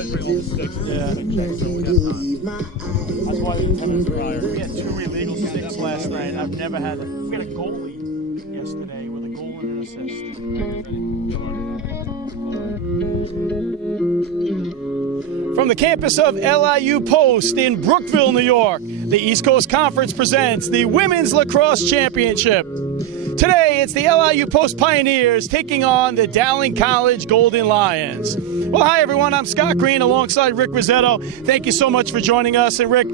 Yeah. That's why it was 10 minutes prior. We had 2 illegal sticks last night. I've never had it. We had a goalie yesterday with a goal and an assist. From the campus of LIU Post in Brookville, New York, the East Coast Conference presents the Women's Lacrosse Championship. Today, it's the LIU Post Pioneers taking on the Dowling College Golden Lions. Well, hi, everyone. I'm Scott Green alongside Rick Rosetto. Thank you so much for joining us. And, Rick,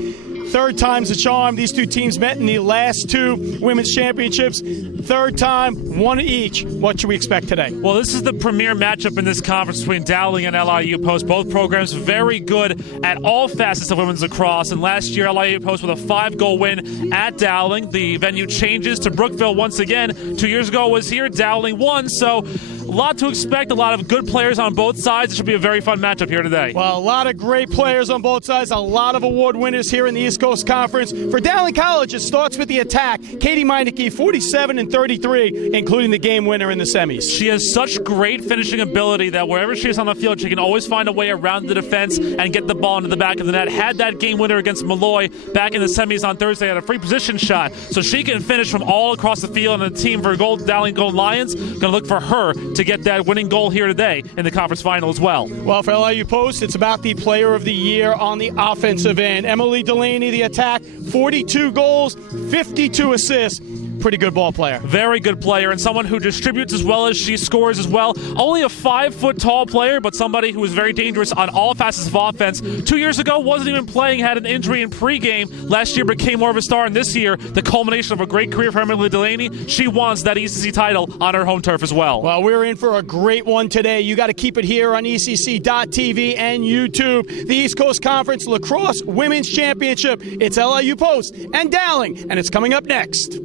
third time's a charm. These two teams met in the last 2 women's championships. Third time, 1 each. What should we expect today? Well, this is the premier matchup in this conference between Dowling and LIU Post. Both programs very good at all facets of women's lacrosse. And last year, LIU Post with a 5-goal win at Dowling. The venue changes to Brookville once again. 2 years ago was here. Dowling won. So a lot to expect. A lot of good players on both sides. It should be a very fun matchup here today. Well, a lot of great players on both sides. A lot of award winners here in the East Coast Conference. For Dowling College, it starts with the attack. Katie Meineke, 47 and 33, including the game winner in the semis. She has such great finishing ability that wherever she is on the field, she can always find a way around the defense and get the ball into the back of the net. Had that game winner against Malloy back in the semis on Thursday, had a free position shot, so she can finish from all across the field. And the team for Dowling Golden Lions going to look for her to get that winning goal here today in the conference final as well. Well, for LIU Post, it's about the player of the year on the offensive end. Emily Delaney, the attack, 42 goals, 52 assists. Pretty good ball player. Very good player, and someone who distributes as well as she scores as well. Only a 5-foot-tall player, but somebody who is very dangerous on all facets of offense. 2 years ago, wasn't even playing, had an injury in pregame. Last year became more of a star, and this year, the culmination of a great career for Emily Delaney. She wants that ECC title on her home turf as well. Well, we're in for a great one today. You got to keep it here on ECC.TV and YouTube. The East Coast Conference Lacrosse Women's Championship. It's LIU Post and Dowling, and it's coming up next.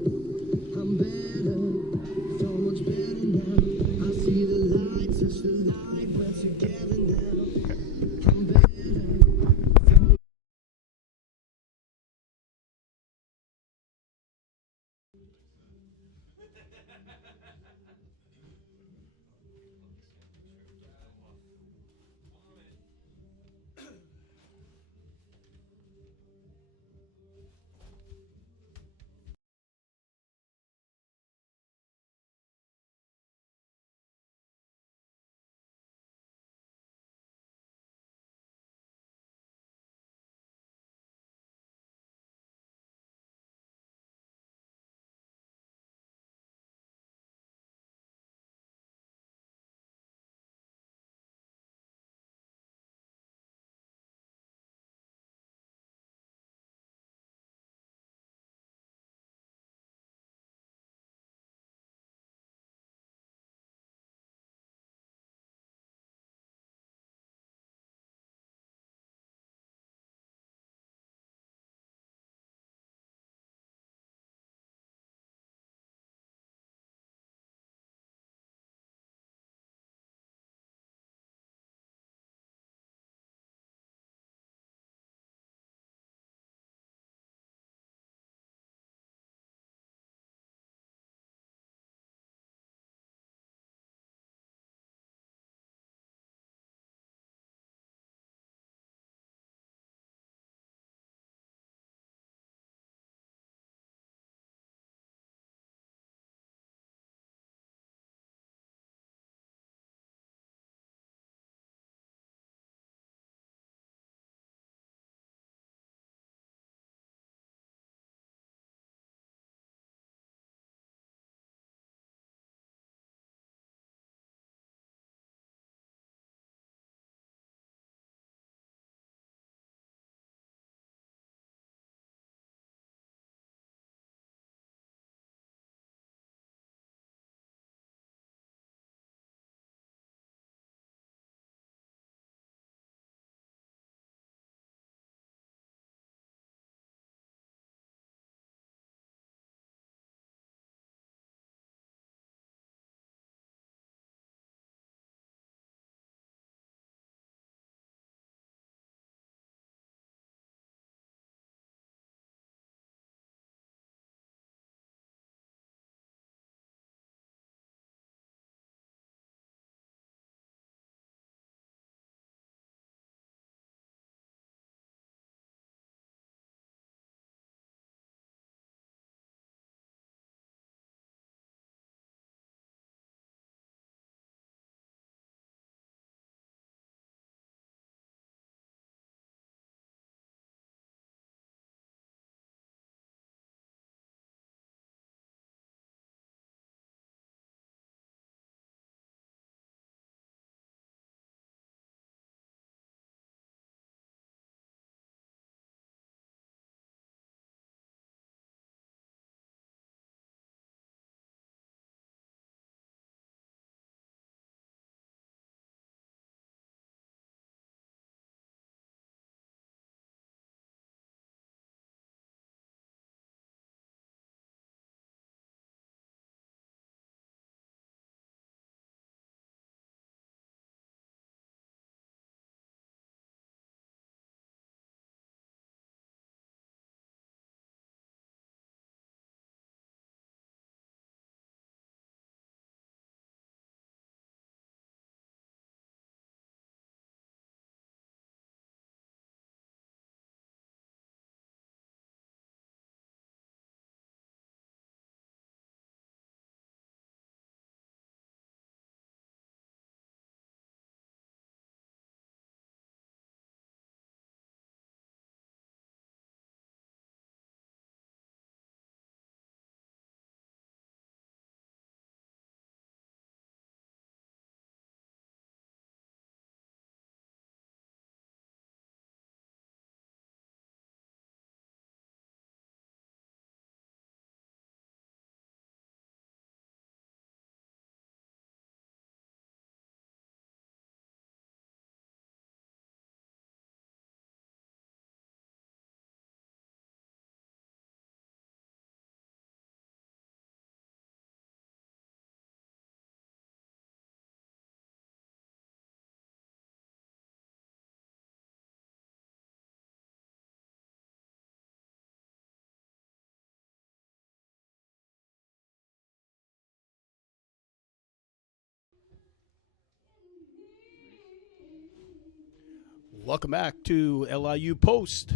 Welcome back to LIU Post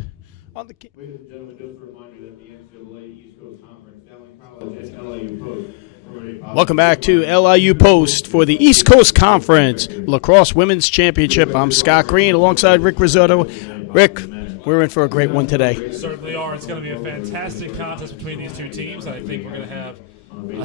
on the. Ladies and gentlemen, just a reminder that the NCAA East Coast Conference, Dowling College and LIU Post. Welcome back to LIU Post for the East Coast Conference Lacrosse Women's Championship. I'm Scott Green alongside Rick Risotto. Rick, we're in for a great one today. Certainly are. It's going to be a fantastic contest between these two teams. I think we're going to have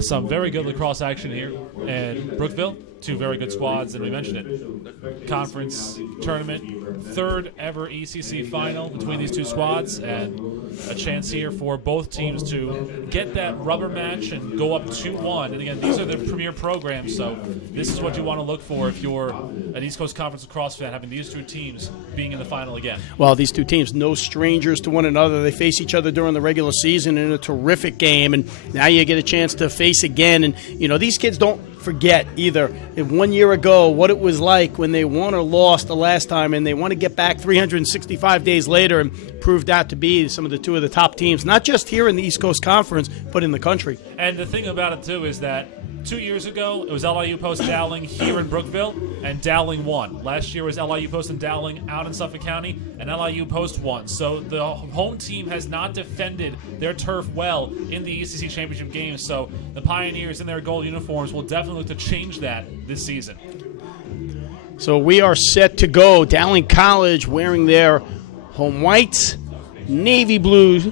some very good lacrosse action here in Brookville. Two very good squads, and we mentioned it. Conference tournament, third ever ECC final between these two squads, and a chance here for both teams to get that rubber match and go up 2-1. And again, these are the premier programs, so this is what you want to look for if you're an East Coast Conference lacrosse fan, having these two teams being in the final again. Well, these two teams, no strangers to one another. They face each other during the regular season in a terrific game, and now you get a chance to face again. And, you know, these kids don't forget either 1 year ago what it was like when they won or lost the last time, and they want to get back 365 days later and prove that to be some of the two of the top teams, not just here in the East Coast Conference, but in the country. And the thing about it, too, is that 2 years ago, it was LIU Post Dowling here in Brookville, and Dowling won. Last year was LIU Post and Dowling out in Suffolk County, and LIU Post won. So the home team has not defended their turf well in the ECC Championship games. So the Pioneers in their gold uniforms will definitely look to change that this season. So we are set to go. Dowling College wearing their home whites, navy blues.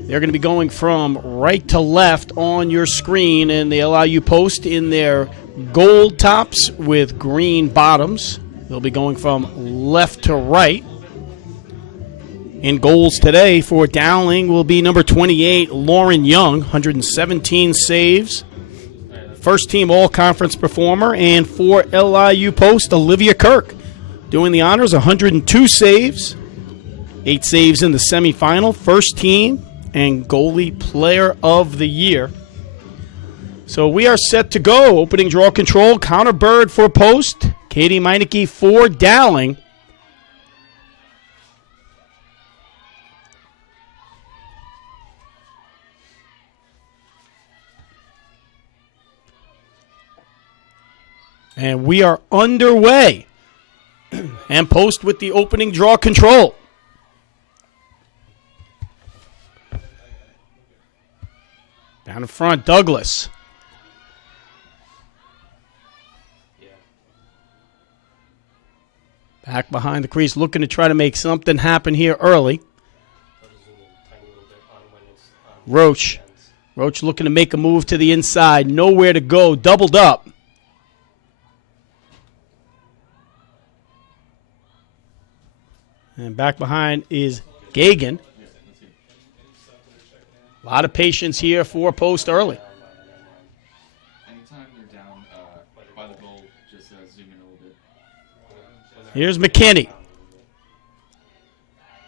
They're going to be going from right to left on your screen, and the LIU Post in their gold tops with green bottoms. They'll be going from left to right. In goals today for Dowling will be number 28, Lauren Young, 117 saves. First team all-conference performer. And for LIU Post, Olivia Kirk, doing the honors, 102 saves. 8 saves in the semifinal. First team and goalie player of the year. So we are set to go. Opening draw control, Connor Bird for Post, Katie Meineke for Dowling. And we are underway. And Post with the opening draw control. Down in front, Douglas. Back behind the crease, looking to try to make something happen here early. Roach. Roach looking to make a move to the inside. Nowhere to go. Doubled up. And back behind is Gagan. A lot of patience here for Post early. Anytime they're down by the goal, just zoom in a little bit. Here's McKinney.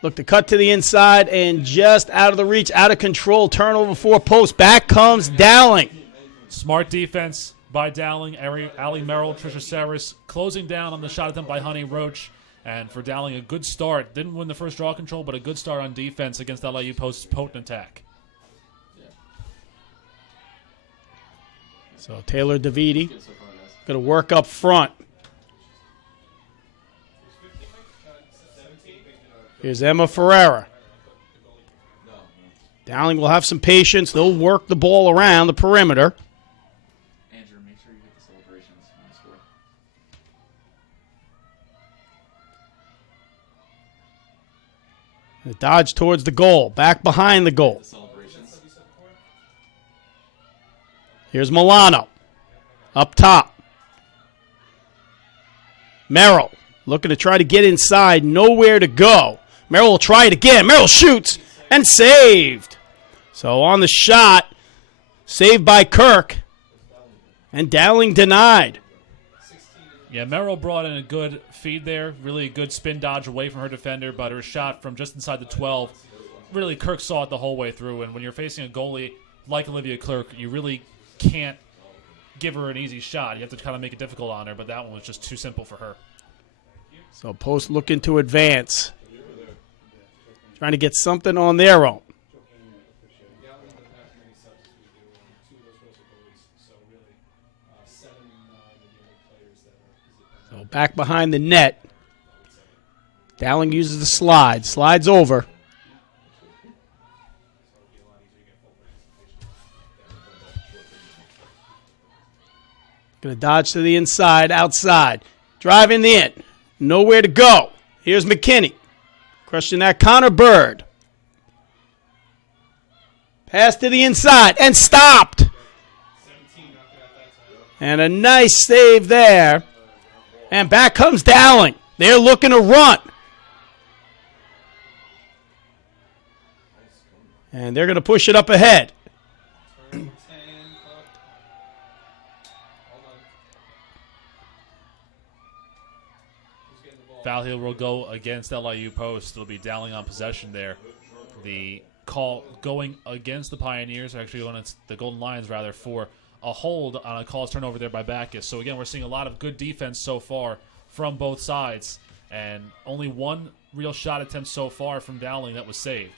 Look to cut to the inside and just out of the reach, out of control. Turnover for Post. Back comes Dowling. Smart defense by Dowling. Allie Merrill, Trisha Saris closing down on the shot attempt by Honey Roach. And for Dowling, a good start. Didn't win the first draw control, but a good start on defense against LIU Post's potent attack. So Taylor DeViti going to work up front. Here's Emma Ferreira. Dowling will have some patience. They'll work the ball around the perimeter. Andrew, make sure you get the celebrations when you score. The dodge towards the goal. Back behind the goal. The celebrations. Here's Milano. Up top. Merrill looking to try to get inside. Nowhere to go. Merrill will try it again. Merrill shoots and saved. So on the shot, saved by Kirk. And Dowling denied. Yeah, Merrill brought in a good feed there. Really a good spin dodge away from her defender, but her shot from just inside the 12, really Kirk saw it the whole way through. And when you're facing a goalie like Olivia Kirk, you really can't give her an easy shot. You have to kind of make it difficult on her, but that one was just too simple for her. So Post looking to advance. Trying to get something on their own. So back behind the net. Dowling uses the slide. Slides over. Going to dodge to the inside, outside. Drive in the end. Nowhere to go. Here's McKinney. Crushing that Connor Bird. Pass to the inside and stopped. And a nice save there. And back comes Dowling. They're looking to run. And they're going to push it up ahead. Foul here will go against LIU Post. It'll be Dowling on possession there. The call going against the Pioneers, or actually going the Golden Lions rather, for a hold on a call's turnover there by Backus. So again, we're seeing a lot of good defense so far from both sides, and only one real shot attempt so far from Dowling that was saved.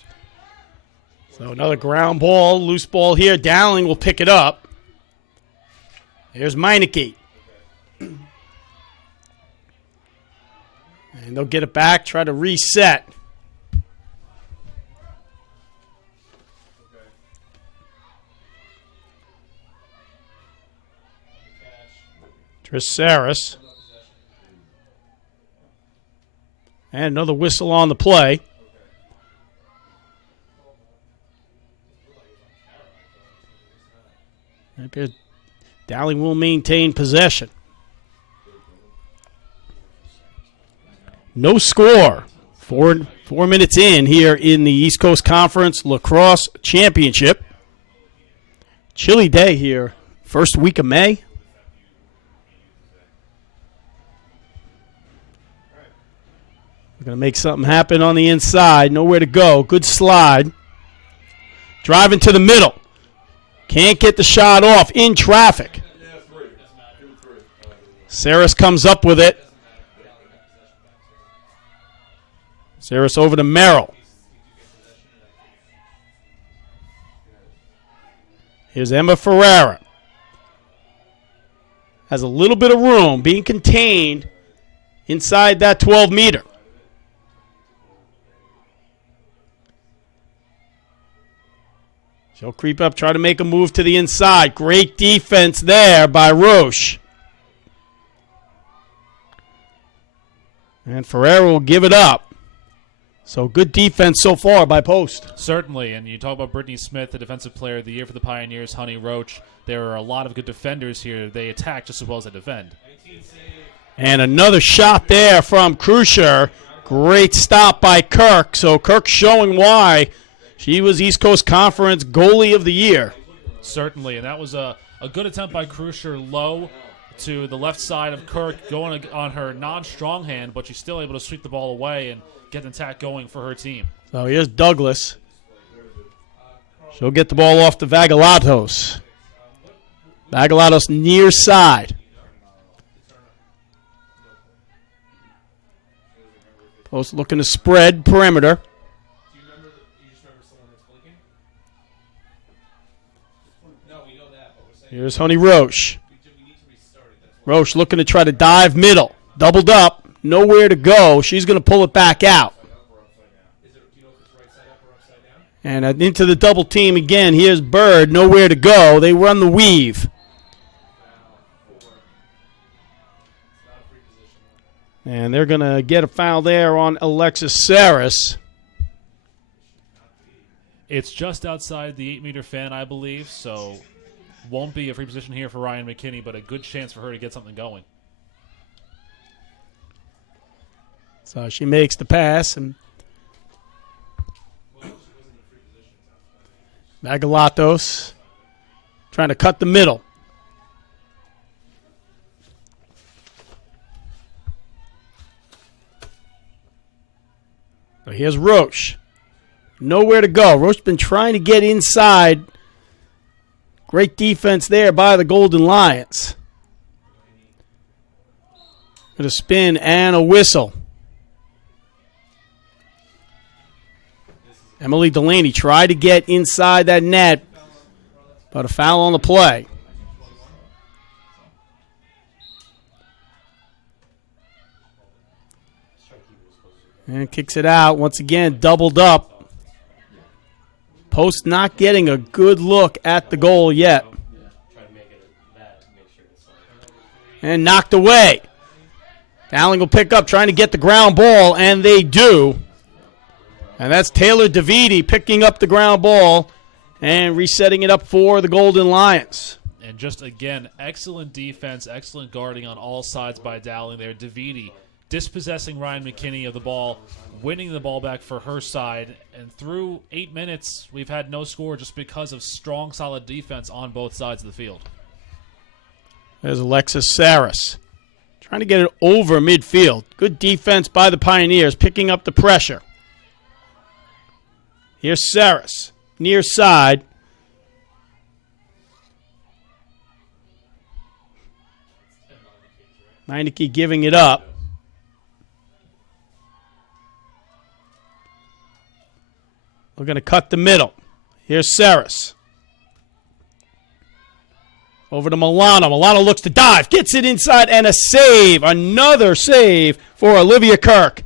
So another ground ball, loose ball here. Dowling will pick it up. Here's Meineke. And they'll get it back, try to reset. Trissaris. And another whistle on the play. Dowling will maintain possession. No score. 4 minutes in here in the East Coast Conference Lacrosse Championship. Chilly day here. First week of May. We're going to make something happen on the inside. Nowhere to go. Good slide. Driving to the middle. Can't get the shot off in traffic. Saris comes up with it. Saris over to Merrill. Here's Emma Ferreira. Has a little bit of room, being contained inside that 12-meter. She'll creep up, try to make a move to the inside. Great defense there by Roche. And Ferreira will give it up. So good defense so far by Post. Certainly, and you talk about Brittany Smith, the Defensive Player of the Year for the Pioneers, Honey Roach. There are a lot of good defenders here. They attack just as well as they defend. And another shot there from Krusher. Great stop by Kirk. So Kirk showing why she was East Coast Conference Goalie of the Year. Certainly, and that was a good attempt by Krusher low to the left side of Kirk, going on her non-strong hand, but she's still able to sweep the ball away and get an attack going for her team. So here's Douglas. She'll get the ball off to Vagalatos. Vagalatos near side. Post looking to spread perimeter. Here's Honey Roche. Roche looking to try to dive middle. Doubled up. Nowhere to go. She's going to pull it back out. And into the double team again. Here's Bird. Nowhere to go. They run the weave. And they're going to get a foul there on Alexis Saris. It's just outside the 8-meter fan, I believe, so won't be a free position here for Ryan McKinney, but a good chance for her to get something going. So she makes the pass, and Magalatos trying to cut the middle. So here's Roche. Nowhere to go. Roche's been trying to get inside. Great defense there by the Golden Lions. With a spin and a whistle. Emily Delaney tried to get inside that net, but a foul on the play. And kicks it out. Once again, doubled up. Post not getting a good look at the goal yet. And knocked away. Dowling will pick up, trying to get the ground ball, and they do. And that's Taylor DeViti picking up the ground ball and resetting it up for the Golden Lions. And just, again, excellent defense, excellent guarding on all sides by Dowling there. DeViti dispossessing Ryan McKinney of the ball, winning the ball back for her side. And through 8 minutes, we've had no score just because of strong, solid defense on both sides of the field. There's Alexis Saris trying to get it over midfield. Good defense by the Pioneers, picking up the pressure. Here's Saris, near side. Meineke giving it up. We're going to cut the middle. Here's Saris. Over to Milano. Milano looks to dive. Gets it inside and a save. Another save for Olivia Kirk.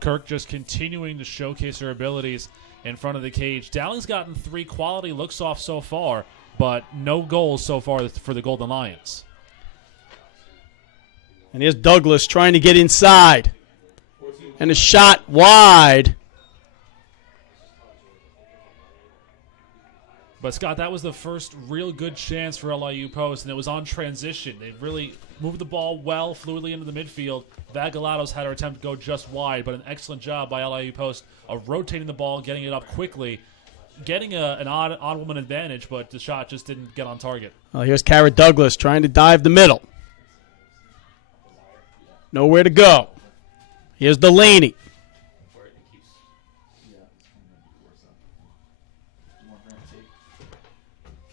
Kirk just continuing to showcase her abilities in front of the cage. Dowling's gotten 3 quality looks off so far, but no goals so far for the Golden Lions. And here's Douglas trying to get inside. And a shot wide. But, Scott, that was the first real good chance for LIU Post, and it was on transition. They really moved the ball well, fluidly into the midfield. Vagalatos had her attempt to go just wide, but an excellent job by LIU Post of rotating the ball, getting it up quickly, getting an odd woman advantage, but the shot just didn't get on target. Well, here's Kara Douglas trying to dive the middle. Nowhere to go. Here's Delaney.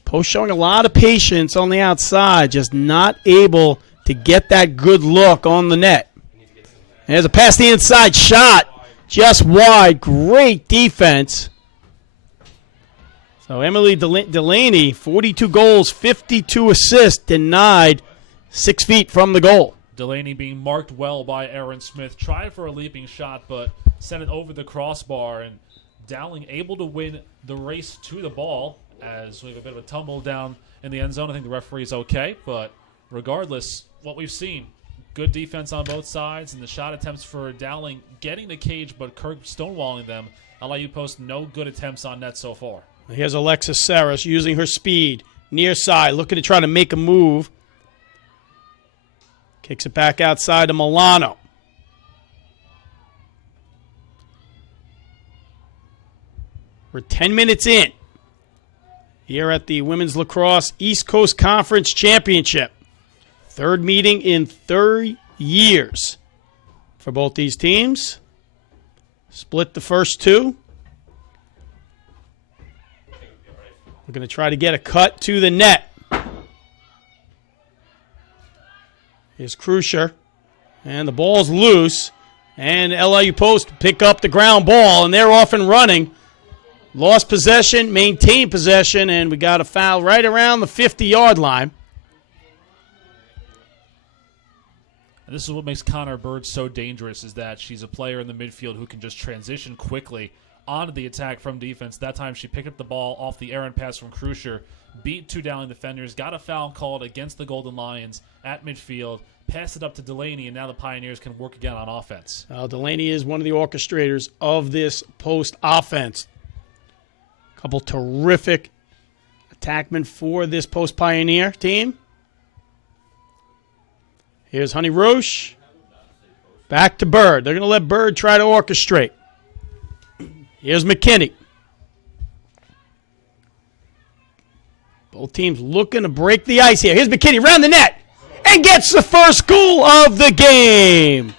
Post showing a lot of patience on the outside, just not able to get that good look on the net. There's a pass the inside shot, just wide. Great defense. So Emily Delaney, 42 goals, 52 assists, denied 6 feet from the goal. Delaney being marked well by Aaron Smith. Tried for a leaping shot, but sent it over the crossbar. And Dowling able to win the race to the ball as we have a bit of a tumble down in the end zone. I think the referee's okay, but regardless, what we've seen, good defense on both sides, and the shot attempts for Dowling getting the cage, but Kirk stonewalling them. LIU Post, no good attempts on net so far. Here's Alexis Saris using her speed, near side, looking to try to make a move. Kicks it back outside to Milano. We're 10 minutes in here at the Women's Lacrosse East Coast Conference Championship. Third meeting in 30 years for both these teams. Split the first 2. We're going to try to get a cut to the net. Here's Krusher. And the ball's loose. And LIU Post pick up the ground ball, and they're off and running. Lost possession, maintained possession, and we got a foul right around the 50-yard line. And this is what makes Connor Bird so dangerous, is that she's a player in the midfield who can just transition quickly onto the attack from defense. That time she picked up the ball off the errant pass from Krusher, beat 2 Dowling defenders, got a foul called against the Golden Lions at midfield, passed it up to Delaney, and now the Pioneers can work again on offense. Delaney is one of the orchestrators of this Post offense. Couple terrific attackmen for this Post Pioneer team. Here's Honey Roche. Back to Bird. They're going to let Bird try to orchestrate. Here's McKinney. Both teams looking to break the ice here. Here's McKinney around the net and gets the first goal of the game.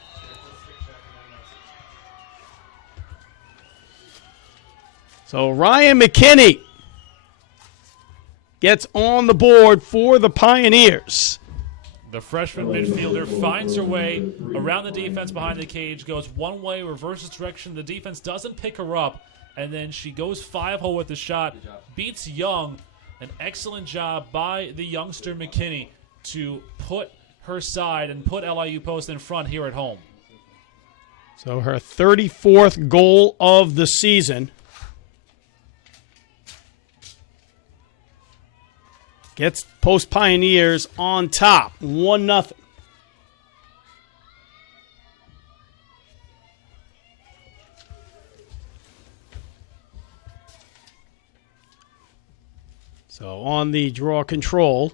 So Ryan McKinney gets on the board for the Pioneers. The freshman midfielder finds her way around the defense behind the cage, goes one way, reverses direction. The defense doesn't pick her up, and then she goes 5-hole with the shot, beats Young. An excellent job by the youngster McKinney to put her side and put LIU Post in front here at home. So her 34th goal of the season. Gets Post Pioneers on top, 1-0. So on the draw control.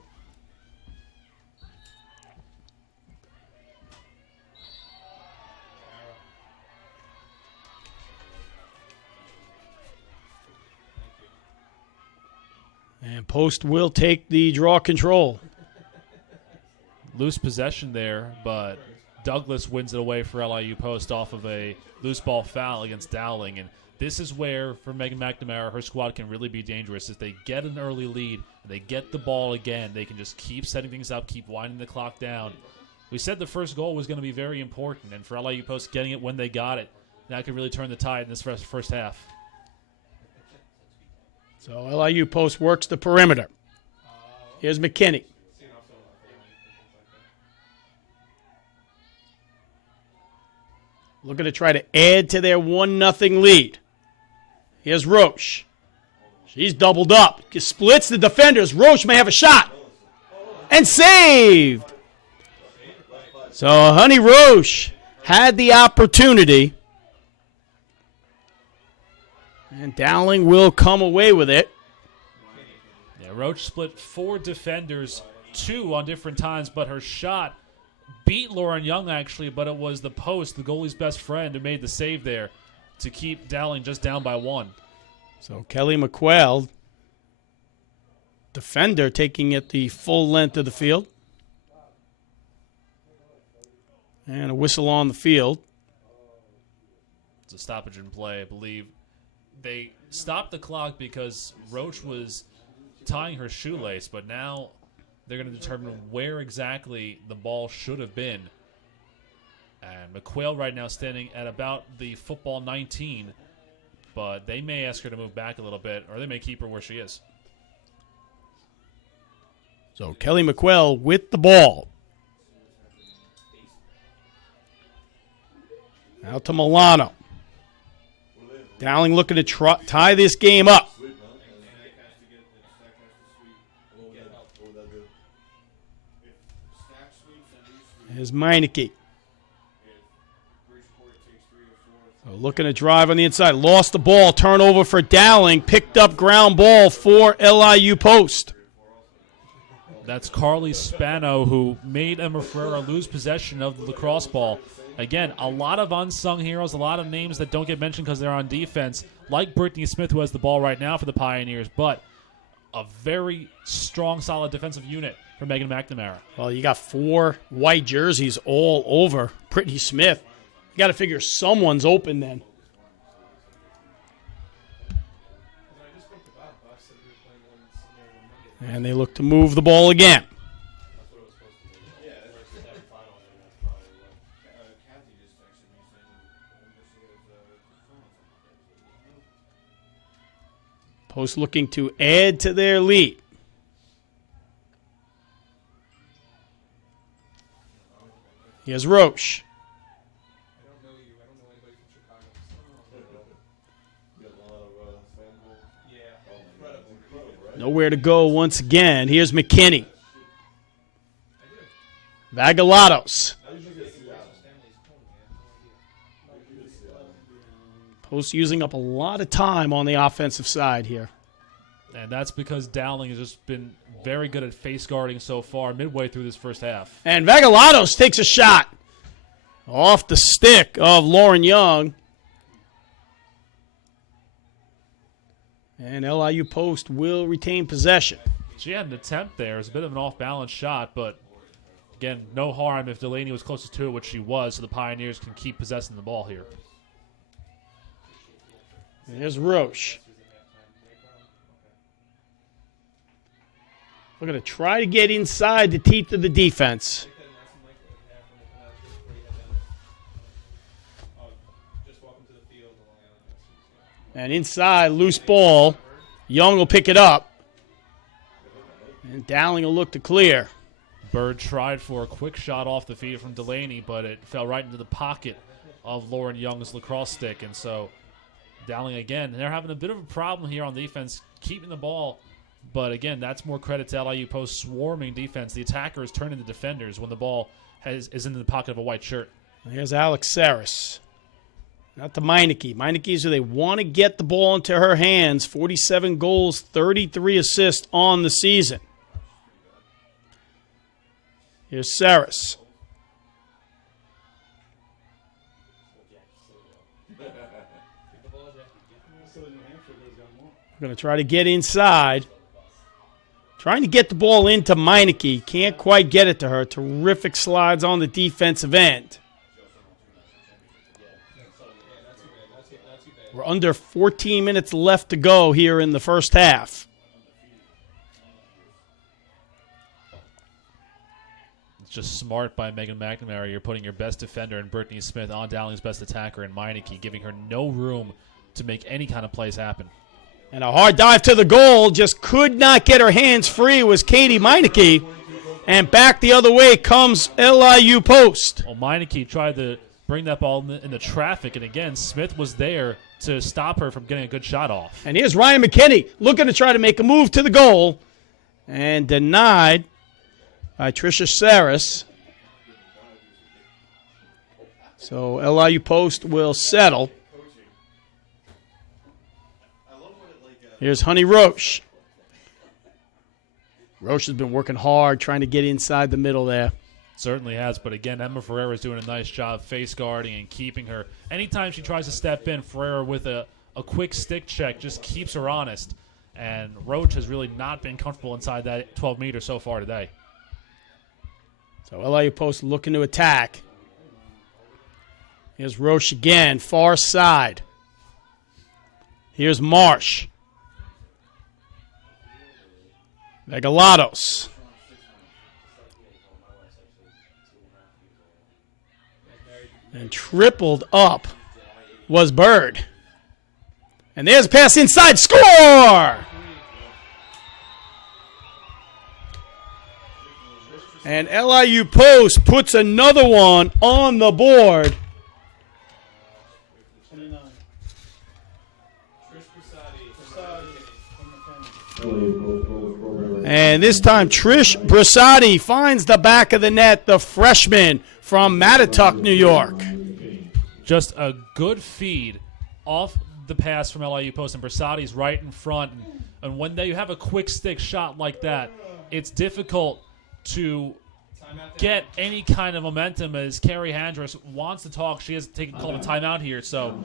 And Post will take the draw control. Loose possession there, but Douglas wins it away for LIU Post off of a loose ball foul against Dowling. And this is where, for Megan McNamara, her squad can really be dangerous. If they get an early lead, they get the ball again, they can just keep setting things up, keep winding the clock down. We said the first goal was going to be very important, and for LIU Post getting it when they got it, that could really turn the tide in this first half. So LIU Post works the perimeter. Here's McKinney. Looking to try to add to their 1-0 lead. Here's Roche. She's doubled up. Splits the defenders. Roche may have a shot. And saved. So Honey Roche had the opportunity. And Dowling will come away with it. Yeah, Roach split 4 defenders, 2 on different times, but her shot beat Lauren Young, actually, but it was the post, the goalie's best friend, who made the save there to keep Dowling just down by 1. So Kelly McQuail, defender, taking it the full length of the field. And a whistle on the field. It's a stoppage in play, I believe. They stopped the clock because Roach was tying her shoelace, but now they're going to determine where exactly the ball should have been. And McQuail right now standing at about the football 19, but they may ask her to move back a little bit, or they may keep her where she is. So Kelly McQuail with the ball. Now to Milano. Dowling looking to tie this game up. Here's Meineke. So looking to drive on the inside. Lost the ball. Turnover for Dowling. Picked up ground ball for LIU Post. That's Carly Spano, who made Emma Ferreira lose possession of the lacrosse ball. Again, a lot of unsung heroes, a lot of names that don't get mentioned because they're on defense, like Brittany Smith, who has the ball right now for the Pioneers, but a very strong, solid defensive unit for Megan McNamara. Well, you got 4 white jerseys all over Brittany Smith. You got to figure someone's open then. And they look to move the ball again. Post looking to add to their lead. Here's Roche. Nowhere to go once again. Here's McKinney. Vagalatos. Post using up a lot of time on the offensive side here. And that's because Dowling has just been very good at face guarding so far midway through this first half. And Vagalatos takes a shot off the stick of Lauren Young. And LIU Post will retain possession. She had an attempt there. It was a bit of an off-balance shot, but again, no harm if Delaney was closest to it, which she was, so the Pioneers can keep possessing the ball here. There's Roche. We're going to try to get inside the teeth of the defense. And inside, loose ball. Young will pick it up. And Dowling will look to clear. Bird tried for a quick shot off the feet from Delaney, but it fell right into the pocket of Lauren Young's lacrosse stick. And so Dowling again, they're having a bit of a problem here on defense, keeping the ball. But again, that's more credit to LIU Post swarming defense. The attackers turn into defenders when the ball is in the pocket of a white shirt. Here's Alex Saris. Not to Meineke. Meineke's who they want to get the ball into her hands. 47 goals, 33 assists on the season. Here's Saris. We're going to try to get inside. Trying to get the ball into Meineke. Can't quite get it to her. Terrific slides on the defensive end. We're under 14 minutes left to go here in the first half. It's just smart by Megan McNamara. You're putting your best defender and Brittany Smith on Dowling's best attacker in Meineke, giving her no room to make any kind of plays happen. And a hard dive to the goal, just could not get her hands free, was Katie Meineke. And back the other way comes LIU Post. Well, Meineke tried to bring that ball in the traffic, and again, Smith was there to stop her from getting a good shot off. And here's Ryan McKinney looking to try to make a move to the goal, and denied by Tricia Saris. So LIU Post will settle. Here's Honey Roche. Roche has been working hard trying to get inside the middle there. Certainly has, but again, Emma Ferreira is doing a nice job face guarding and keeping her. Anytime she tries to step in, Ferreira with a quick stick check just keeps her honest. And Roche has really not been comfortable inside that 12 meters so far today. So LIU Post looking to attack. Here's Roche again, far side. Here's Marsh. Megalatos. And tripled up was Bird. And there's a pass inside. Score! And LIU Post puts another one on the board. And this time, Trish Brasati finds the back of the net, the freshman from Mattituck, New York. Just a good feed off the pass from LIU Post, and Brasati's right in front. And when you have a quick stick shot like that, it's difficult to get any kind of momentum as Carrie Handress wants to talk. She has called a timeout here. So,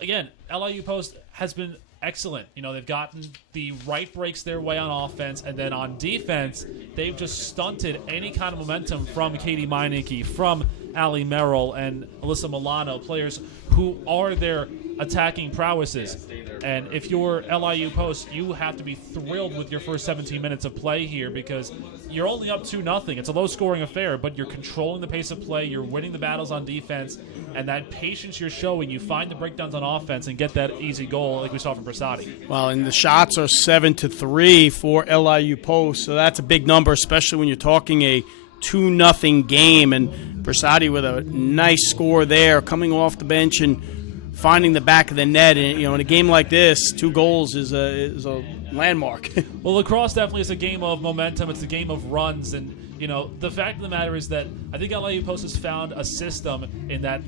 again, LIU Post has been excellent. You know, they've gotten the right breaks their way on offense, and then on defense, they've just stunted any kind of momentum from Katie Meineke, from Allie Merrill, and Alyssa Milano, players who are their attacking prowesses. And if you're LIU Post, you have to be thrilled with your first 17 minutes of play here because you're only up 2-0. It's a low-scoring affair, but you're controlling the pace of play, you're winning the battles on defense, and that patience you're showing, you find the breakdowns on offense and get that easy goal like we saw from Brasati. Well, and the shots are 7-3 for LIU Post, so that's a big number, especially when you're talking a 2-0 game. And Brasati with a nice score there, coming off the bench and finding the back of the net. And in a game like this, 2 goals is a landmark. Well, lacrosse definitely is a game of momentum. It's a game of runs, and the fact of the matter is that I think LIU Post has found a system in that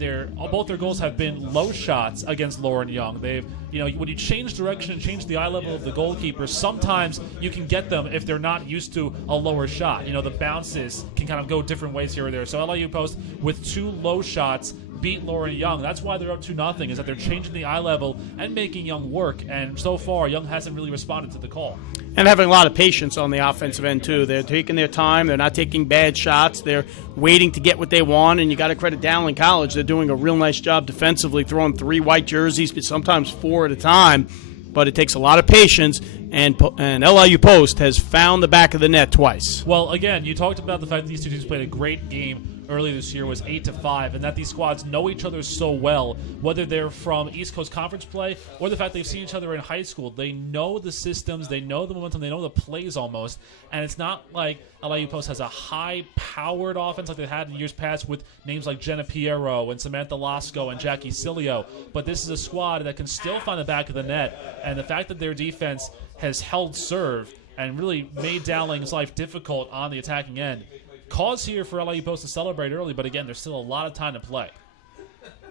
both their goals have been low shots against Lauren Young. They've, when you change direction and change the eye level of the goalkeeper, sometimes you can get them if they're not used to a lower shot. The bounces can kind of go different ways here or there. So LIU Post with 2 low shots beat Lauren Young. That's why they're up 2-0, is that they're changing the eye level and making Young work. And so far, Young hasn't really responded to the call. And having a lot of patience on the offensive end, too. They're taking their time. They're not taking bad shots. They're waiting to get what they want. And you got to credit Dowling College. They're doing a real nice job defensively, throwing 3 white jerseys, but sometimes 4 at a time. But it takes a lot of patience, and LIU Post has found the back of the net twice. Well, again, you talked about the fact that these two teams played a great game earlier this year was 8-5, and that these squads know each other so well, whether they're from East Coast Conference play or the fact they've seen each other in high school. They know the systems, they know the momentum, they know the plays almost, and it's not like LIU Post has a high-powered offense like they had in years past with names like Jenna Piero and Samantha Lasco and Jackie Cilio, but this is a squad that can still find the back of the net, and the fact that their defense has held serve and really made Dowling's life difficult on the attacking end. Cause here for LIU Post to celebrate early, but again, there's still a lot of time to play.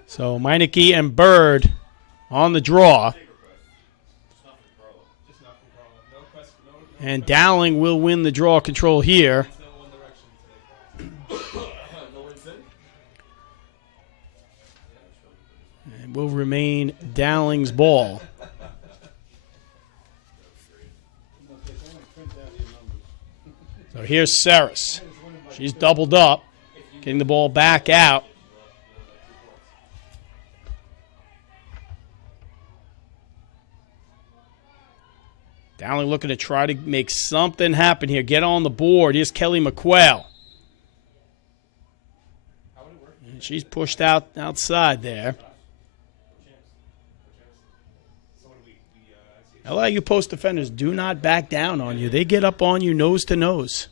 So Meineke and Bird on the draw. And Dowling will win the draw control here. And will remain Dowling's ball. So here's Saris. She's doubled up, getting the ball back out. Dowling looking to try to make something happen here. Get on the board. Here's Kelly McQuail. And she's pushed outside there. LIU Post defenders do not back down on you. They get up on you nose to nose.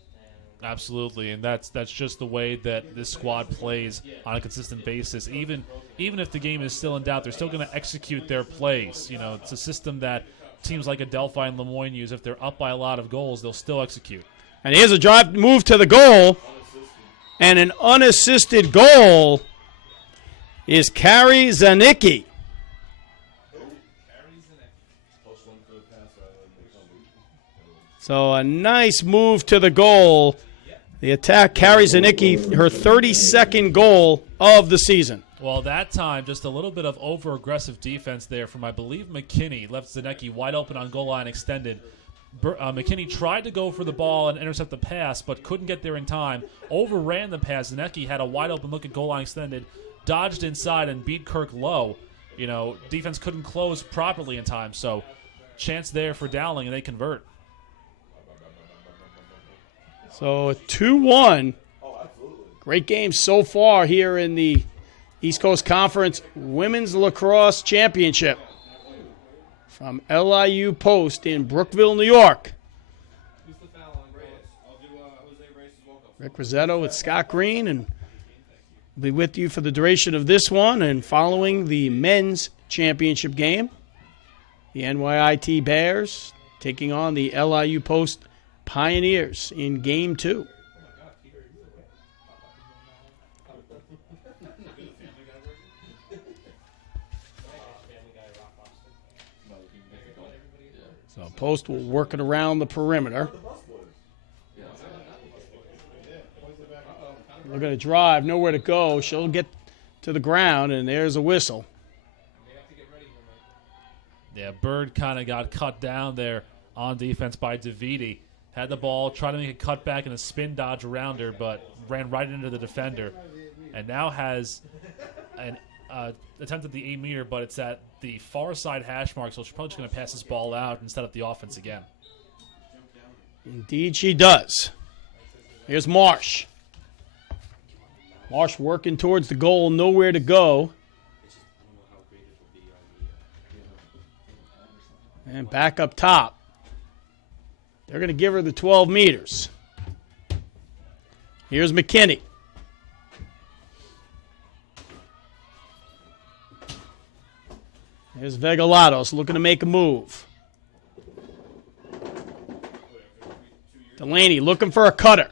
Absolutely, and that's just the way that this squad plays on a consistent basis. Even if the game is still in doubt, they're still going to execute their plays. You know, it's a system that teams like Adelphi and Lemoyne use. If they're up by a lot of goals, they'll still execute. And here's a drive move to the goal, and an unassisted goal is Carrie Zanicki. So a nice move to the goal. The attack carries Zanicki, her 32nd goal of the season. Well, that time, just a little bit of over-aggressive defense there from, I believe, McKinney. Left Zanicki wide open on goal line extended. McKinney tried to go for the ball and intercept the pass, but couldn't get there in time. Overran the pass. Zanicki had a wide open look at goal line extended, dodged inside, and beat Kirk low. You know, defense couldn't close properly in time, so chance there for Dowling, and they convert. So a 2-1. Great game so far here in the East Coast Conference Women's Lacrosse Championship from LIU Post in Brookville, New York. Rick Rosetto with Scott Green, and we'll be with you for the duration of this one and following the men's championship game. The NYIT Bears taking on the LIU Post Pioneers in Game 2. So Post will work it around the perimeter. We're going to drive, nowhere to go. She'll get to the ground, and there's a whistle. Yeah, Bird kind of got cut down there on defense by DeViti. Had the ball, tried to make a cutback and a spin dodge around her, but ran right into the defender. And now has an attempt at the 8-meter, but it's at the far side hash mark, so she's probably just going to pass this ball out and set up the offense again. Indeed she does. Here's Marsh. Marsh working towards the goal, nowhere to go. And back up top. They're going to give her the 12 meters. Here's McKinney. Here's Vegalatos looking to make a move. Delaney looking for a cutter.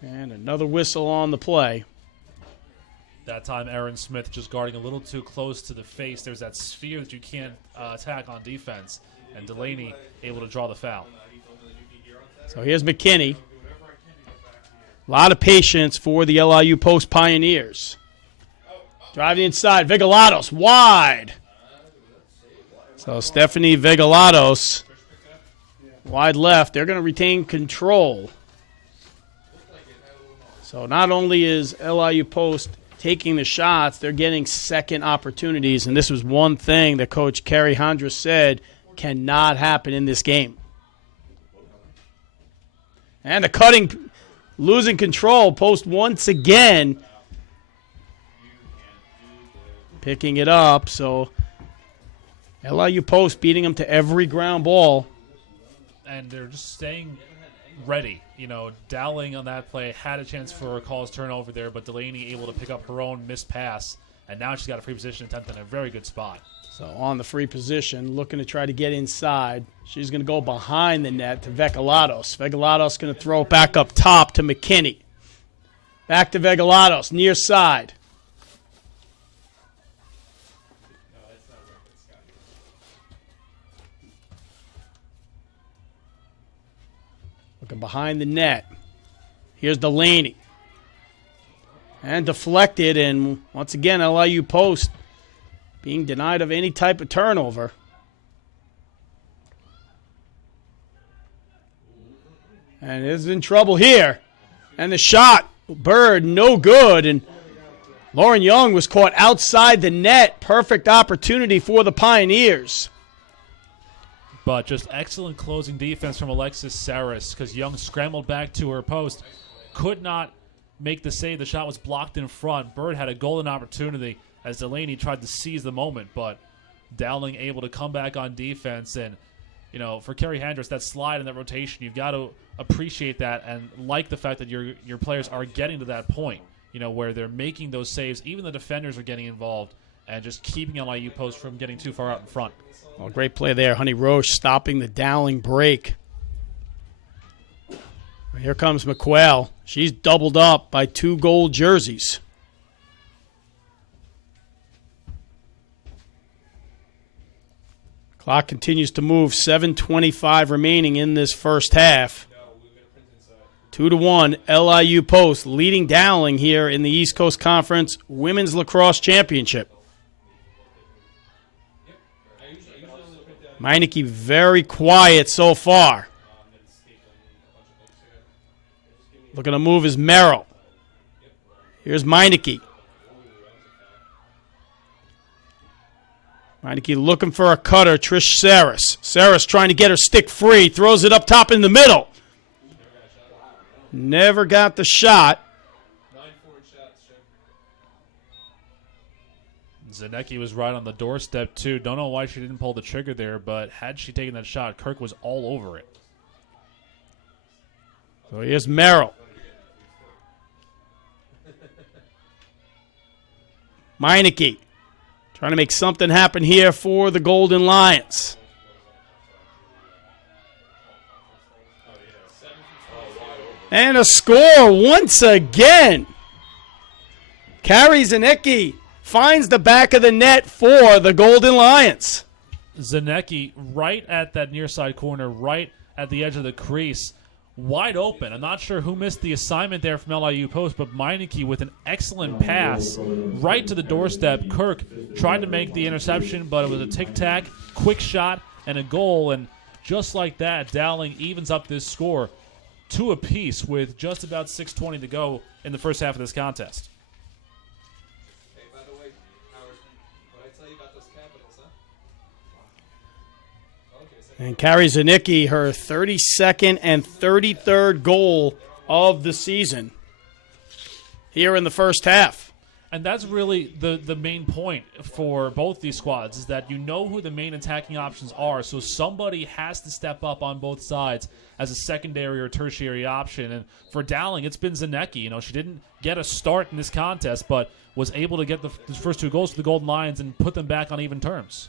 And another whistle on the play. That time, Aaron Smith just guarding a little too close to the face. There's that sphere that you can't attack on defense. And Delaney able to draw the foul. So here's McKinney. A lot of patience for the LIU Post Pioneers. Driving inside. Vegalatos wide. So Stephanie Vegalatos wide left. They're going to retain control. So not only is LIU Post taking the shots, they're getting second opportunities, and this was one thing that Coach Kerry Hondra said cannot happen in this game. And the cutting, losing control. Post once again. Picking it up, so LIU Post beating them to every ground ball. And they're just staying ready. Dowling on that play had a chance for a call's turnover there, but Delaney able to pick up her own missed pass, and now she's got a free position attempt in a very good spot. So on the free position, looking to try to get inside. She's going to go behind the net to Vegalatos. Vegalatos going to throw it back up top to McKinney. Back to Vegalatos, near side. Looking behind the net. Here's Delaney. And deflected, and once again, LIU Post being denied of any type of turnover. And is in trouble here. And the shot, Bird, no good. And Lauren Young was caught outside the net. Perfect opportunity for the Pioneers. But just excellent closing defense from Alexis Saris, because Young scrambled back to her post. Could not make the save. The shot was blocked in front. Bird had a golden opportunity as Delaney tried to seize the moment, but Dowling able to come back on defense. And, for Kerry Hendricks, that slide and that rotation, you've got to appreciate that and like the fact that your players are getting to that point, where they're making those saves. Even the defenders are getting involved and just keeping LIU Post from getting too far out in front. Well, great play there. Honey Roche stopping the Dowling break. Here comes McQuail. She's doubled up by 2 gold jerseys. Clock continues to move. 7:25 remaining in this first half. 2-1, LIU Post leading Dowling here in the East Coast Conference Women's Lacrosse Championship. Meineke very quiet so far. Looking to move is Merrill. Here's Meineke. Meineke looking for a cutter. Trish Saris. Saris trying to get her stick free. Throws it up top in the middle. Never got the shot. Zanecki was right on the doorstep, too. Don't know why she didn't pull the trigger there, but had she taken that shot, Kirk was all over it. So here's Merrill. Meineke trying to make something happen here for the Golden Lions. And a score once again. Carrie Zanecki finds the back of the net for the Golden Lions. Zanecki right at that near side corner, right at the edge of the crease, wide open. I'm not sure who missed the assignment there from LIU Post, but Meineke with an excellent pass right to the doorstep. Kirk tried to make the interception, but it was a tic-tac, quick shot, and a goal. And just like that, Dowling evens up this score 2 apiece with just about 6:20 to go in the first half of this contest. And Carrie Zanicki, her 32nd and 33rd goal of the season here in the first half. And that's really the main point for both these squads, is that you know who the main attacking options are, so somebody has to step up on both sides as a secondary or tertiary option. And for Dowling, it's been Zanecki. She didn't get a start in this contest, but was able to get the first 2 goals for the Golden Lions and put them back on even terms.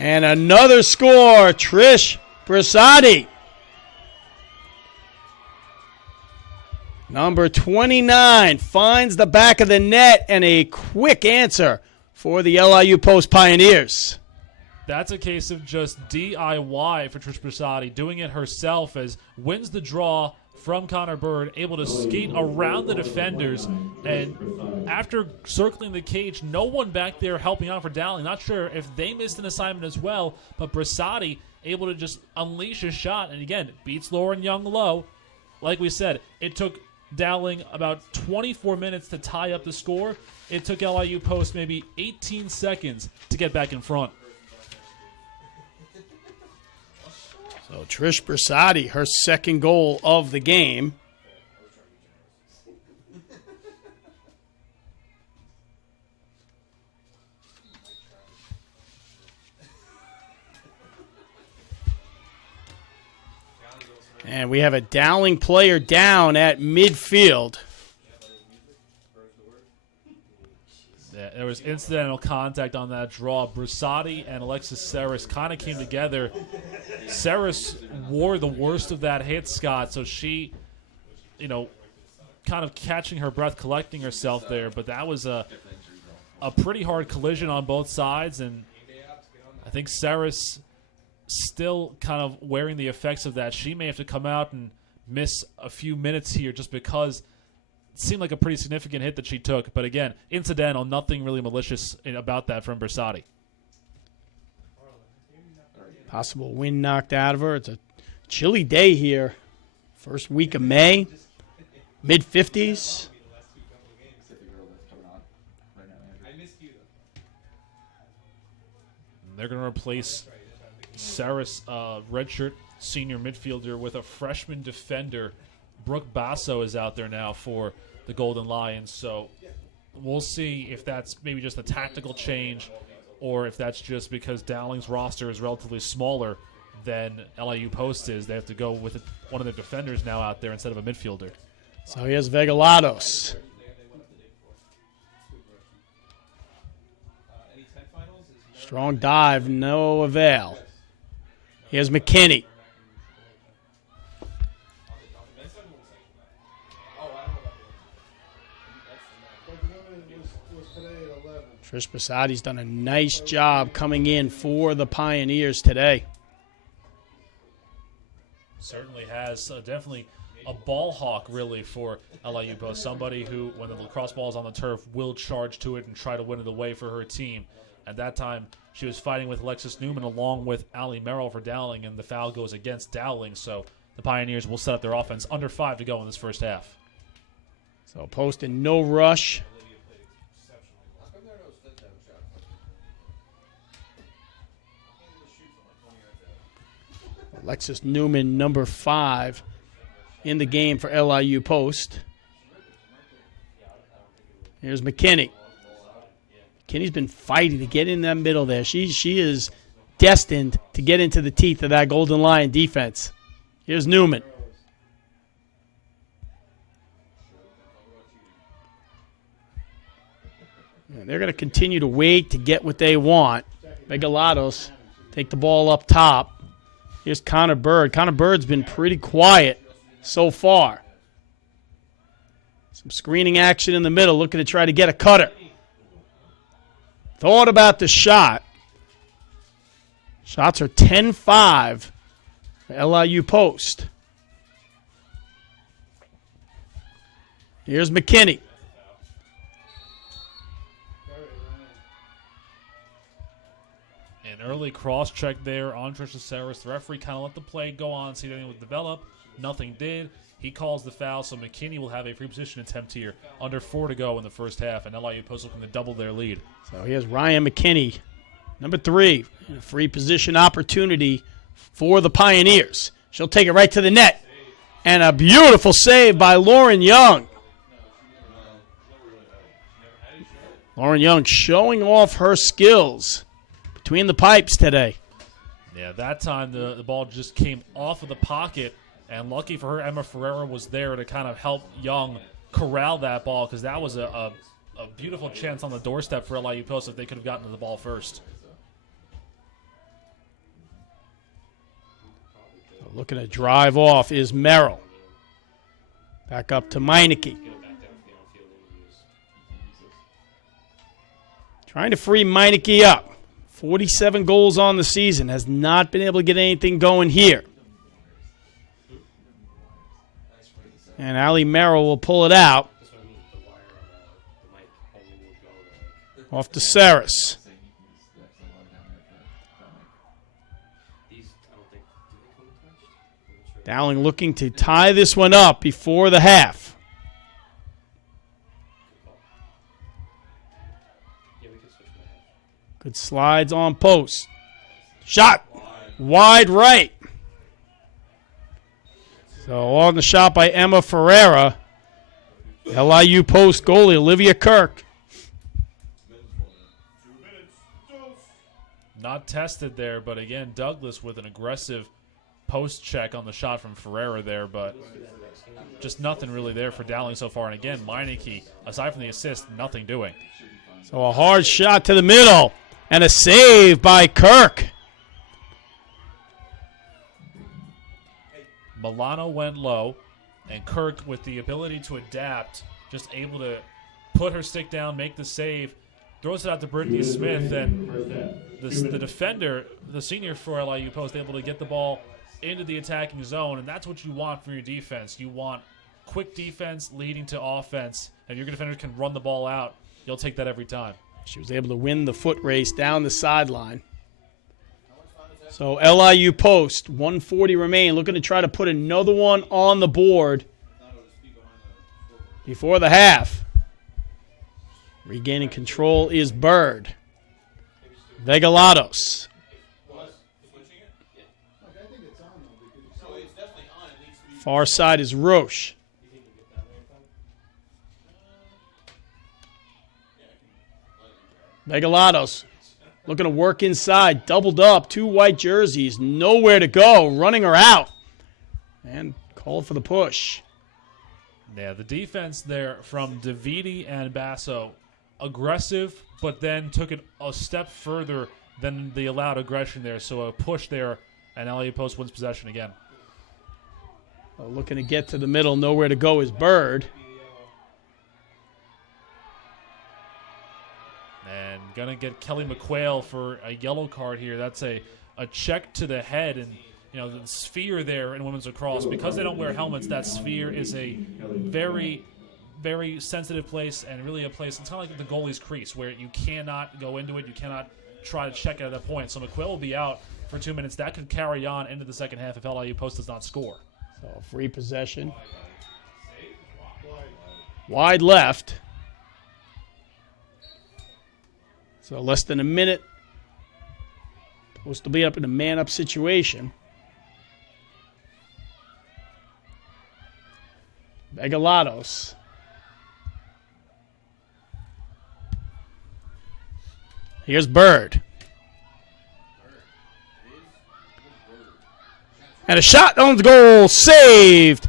And another score, Trish Brasati. Number 29 finds the back of the net, and a quick answer for the LIU Post Pioneers. That's a case of just DIY for Trish Brasati, doing it herself, as wins the draw from Connor Bird, able to skate around the defenders, and after circling the cage, no one back there helping out for Dowling. Not sure if they missed an assignment as well, but Brasati able to just unleash a shot, and again, beats Lauren Young low. Like we said, it took Dowling about 24 minutes to tie up the score. It took LIU Post maybe 18 seconds to get back in front. So Trish Bersati, her second goal of the game. And we have a Dowling player down at midfield. Yeah, there was incidental contact on that draw. Brusati and Alexis Saris kind of came together. Saris wore the worst of that hit, Scott, so she, kind of catching her breath, collecting herself there. But that was a pretty hard collision on both sides, and I think Saris still kind of wearing the effects of that. She may have to come out and miss a few minutes here just because it seemed like a pretty significant hit that she took. But again, incidental, nothing really malicious about that from Bersati. Possible wind knocked out of her. It's a chilly day here. First week of May, mid-50s. They're going to replace Saris, redshirt senior midfielder, with a freshman defender. Brooke Basso is out there now for the Golden Lions. So we'll see if that's maybe just a tactical change or if that's just because Dowling's roster is relatively smaller than LIU Post is. They have to go with one of their defenders now out there instead of a midfielder. So here's Vegalatos. Strong dive, no avail. Here's McKinney. Trish Bersati's done a nice job coming in for the Pioneers today. Certainly has definitely a ball hawk, really, for LIU Post. Somebody who, when the lacrosse ball is on the turf, will charge to it and try to win it away for her team. At that time, she was fighting with Alexis Newman along with Ali Merrill for Dowling, and the foul goes against Dowling. So the Pioneers will set up their offense under 5 to go in this first half. So Post in no rush. Alexis Newman, number 5 in the game for LIU Post. Here's McKinney. McKinney's been fighting to get in that middle there. She is destined to get into the teeth of that Golden Lion defense. Here's Newman. And they're going to continue to wait to get what they want. Vegalatos take the ball up top. Here's Connor Bird. Connor Bird's been pretty quiet so far. Some screening action in the middle, looking to try to get a cutter. Thought about the shot. Shots are 10-5 for LIU Post. Here's McKinney. An early cross-check there on Trisha Saris. The referee kind of let the play go on, see if anything would develop. Nothing did. He calls the foul, so McKinney will have a free position attempt here. Under 4 to go in the first half, and LIU Post looking to double their lead. So here's Ryan McKinney, number 3. A free position opportunity for the Pioneers. She'll take it right to the net. And a beautiful save by Lauren Young. Lauren Young showing off her skills between the pipes today. Yeah, that time the ball just came off of the pocket, and lucky for her, Emma Ferreira was there to kind of help Young corral that ball, because that was a beautiful chance on the doorstep for LIU Post if they could have gotten to the ball first. Looking to drive off is Merrill. Back up to Meineke. Trying to free Meineke up. 47 goals on the season. Has not been able to get anything going here. And Ali Merrill will pull it out. Off to Saris. Dowling looking to tie this one up before the half. Good slides on post. Shot. Wide right. So on the shot by Emma Ferreira. LIU Post goalie Olivia Kirk. Not tested there, but again, Douglas with an aggressive post check on the shot from Ferreira there, but just nothing really there for Dowling so far. And again, Meineke, aside from the assist, nothing doing. So a hard shot to the middle and a save by Kirk. Milano went low, and Kirk, with the ability to adapt, just able to put her stick down, make the save, throws it out to Brittany Smith, and the defender, the senior for LIU Post, able to get the ball into the attacking zone, and that's what you want from your defense. You want quick defense leading to offense, and your defender can run the ball out. You'll take that every time. She was able to win the foot race down the sideline. So LIU Post, 140 remain, looking to try to put another one on the board before the half. Regaining control is Bird. Vegalatos. Far side is Roche. Vegalatos looking to work inside, doubled up, 2 white jerseys, nowhere to go, running her out. And called for the push. Yeah, the defense there from Davidi and Basso, aggressive, but then took it a step further than the allowed aggression there. So a push there, and LIU Post wins possession again. Looking to get to the middle, nowhere to go is Bird. And going to get Kelly McQuail for a yellow card here. That's a check to the head, and the sphere there in women's lacrosse. Because they don't wear helmets, that sphere is a very, very sensitive place, and really a place, it's kind of like the goalie's crease, where you cannot go into it, you cannot try to check it at that point. So McQuail will be out for 2 minutes. That could carry on into the second half if LIU Post does not score. So free possession. Wide left. So less than a minute. Supposed to be up in a man-up situation. Vegalatos. Here's Bird. And a shot on goal, saved.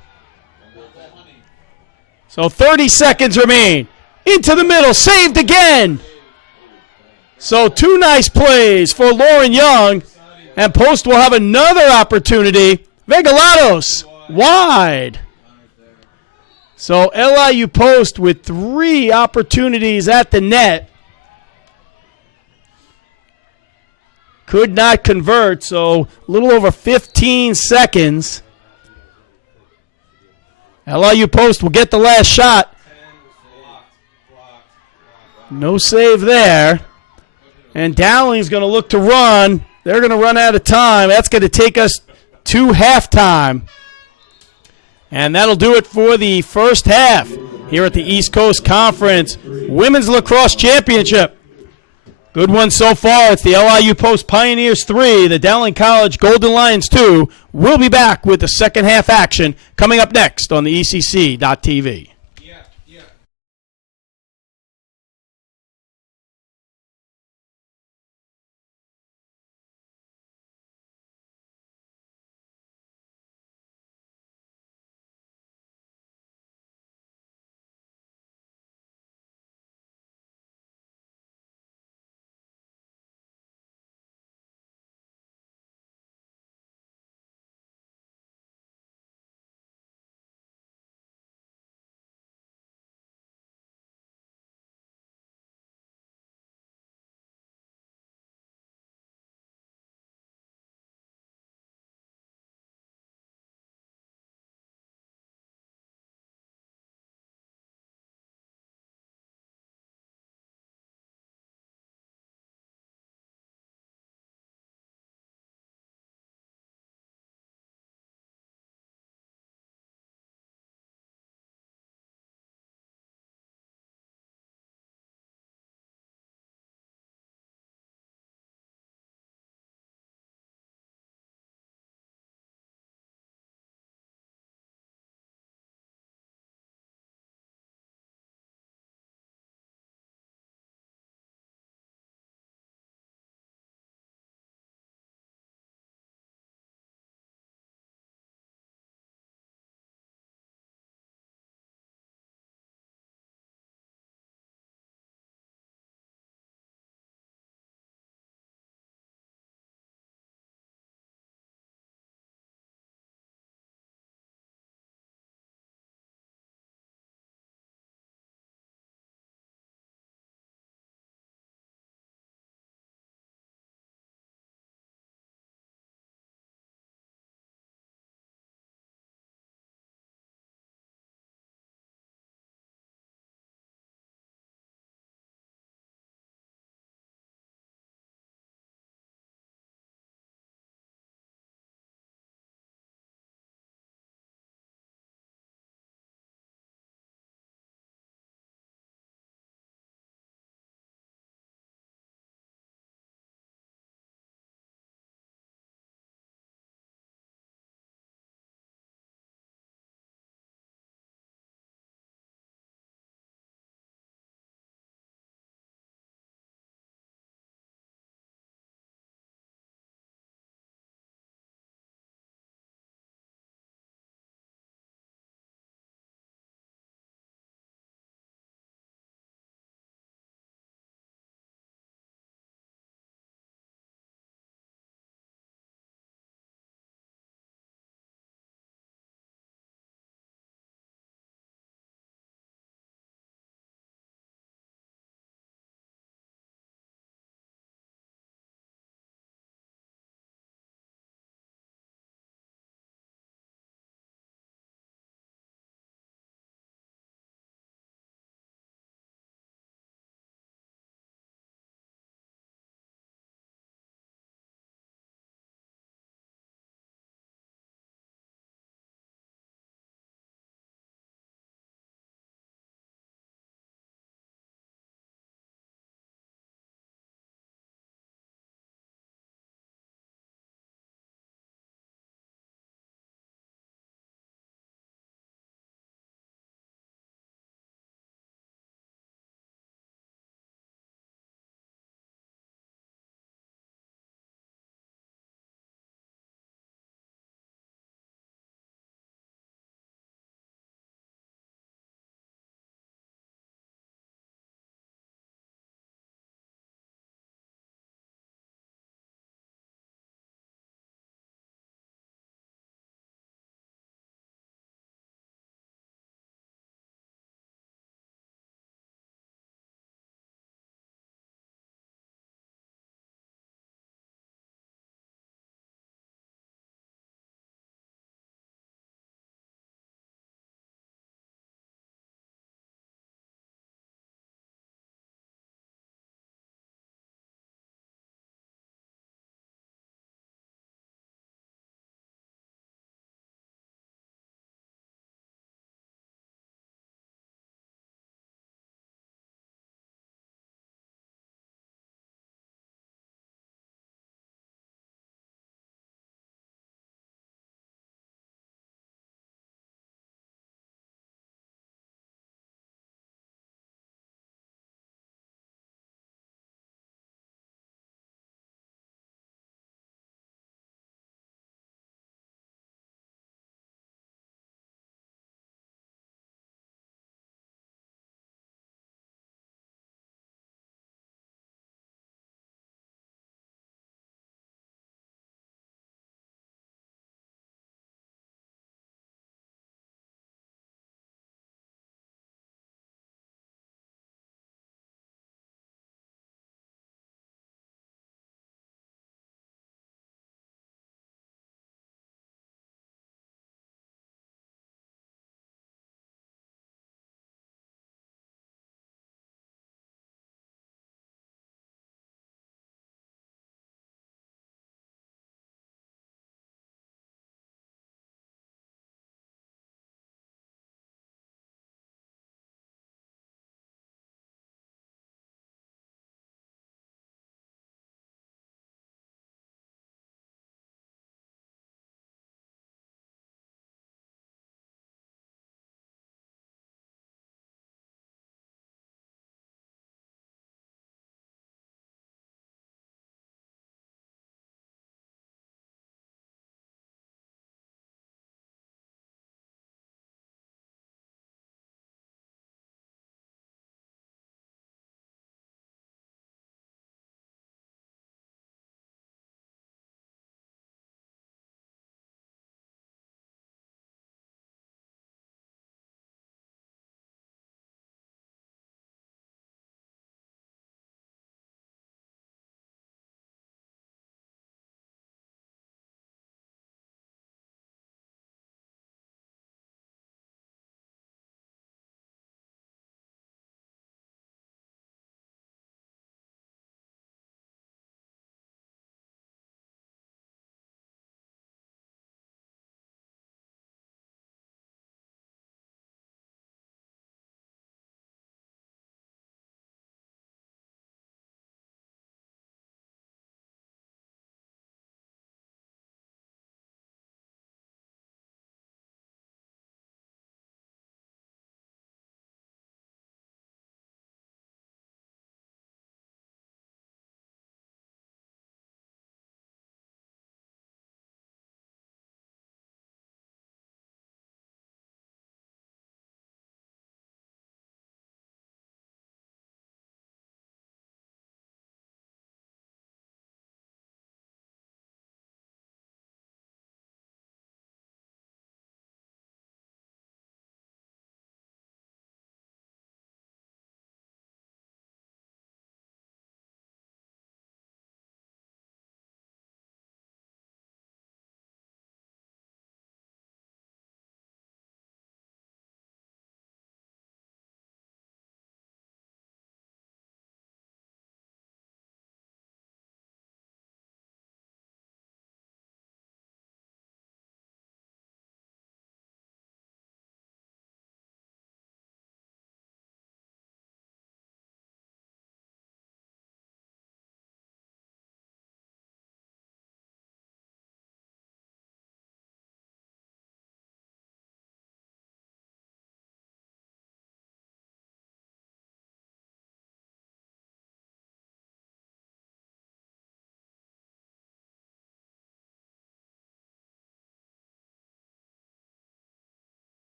So 30 seconds remain. Into the middle, saved again. So 2 nice plays for Lauren Young. And Post will have another opportunity. Vegalatos, wide. So LIU Post with 3 opportunities at the net. Could not convert, so a little over 15 seconds. LIU Post will get the last shot. No save there. And Dowling's going to look to run. They're going to run out of time. That's going to take us to halftime. And that'll do it for the first half here at the East Coast Conference Women's Lacrosse Championship. Good one so far. It's the LIU Post Pioneers 3, the Dowling College Golden Lions 2. We'll be back with the second half action coming up next on the ECC.TV.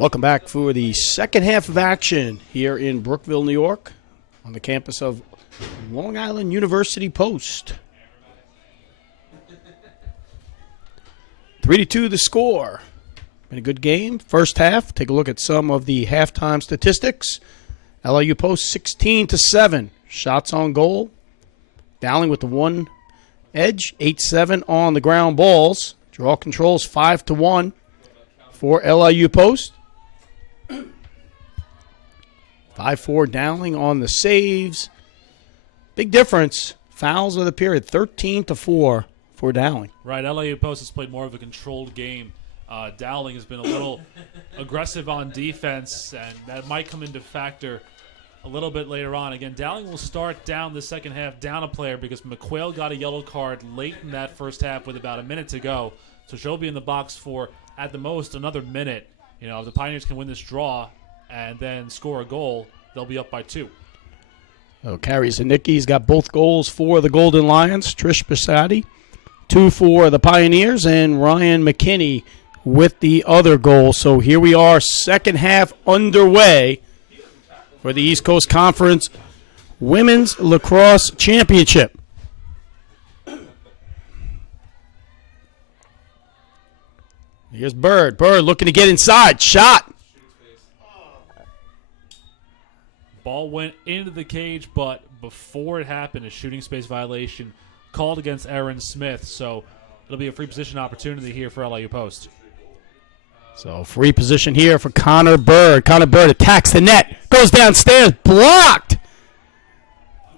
Welcome back for the second half of action here in Brookville, New York, on the campus of Long Island University Post. 3-2 the score. Been a good game. First half, take a look at some of the halftime statistics. LIU Post 16-7. Shots on goal. Dowling with the one edge. 8-7 on the ground balls. Draw controls 5-1 for LIU Post. 5-4 Dowling on the saves. Big difference. Fouls of the period, 13-4 for Dowling. Right, LIU Post has played more of a controlled game. Dowling has been a little aggressive on defense, and that might come into factor a little bit later on. Again, Dowling will start down the second half, down a player, because McQuail got a yellow card late in that first half with about a minute to go. So she'll be in the box for, at the most, another minute. You know, if the Pioneers can win this draw and then score a goal, they'll be up by 2. So Carrie Zanicki's got both goals for the Golden Lions. Trish Bisatti, 2 for the Pioneers, and Ryan McKinney with the other goal. So here we are, second half underway for the East Coast Conference Women's Lacrosse Championship. Here's Bird. Bird looking to get inside. Shot. Ball went into the cage, but before it happened, a shooting space violation called against Erin Smith. So it'll be a free position opportunity here for LIU Post. So free position here for Connor Bird. Connor Bird attacks the net. Goes downstairs. Blocked.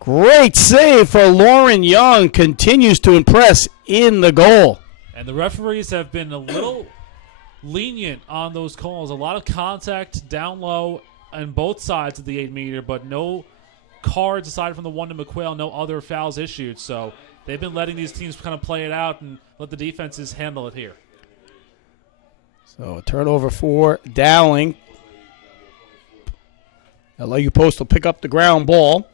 Great save for Lauren Young. Continues to impress in the goal. And the referees have been a little lenient on those calls. A lot of contact down low on both sides of the 8-meter, but no cards aside from the one to McQuail, no other fouls issued. So they've been letting these teams kind of play it out and let the defenses handle it here. So a turnover for Dowling. LIU Post will pick up the ground ball.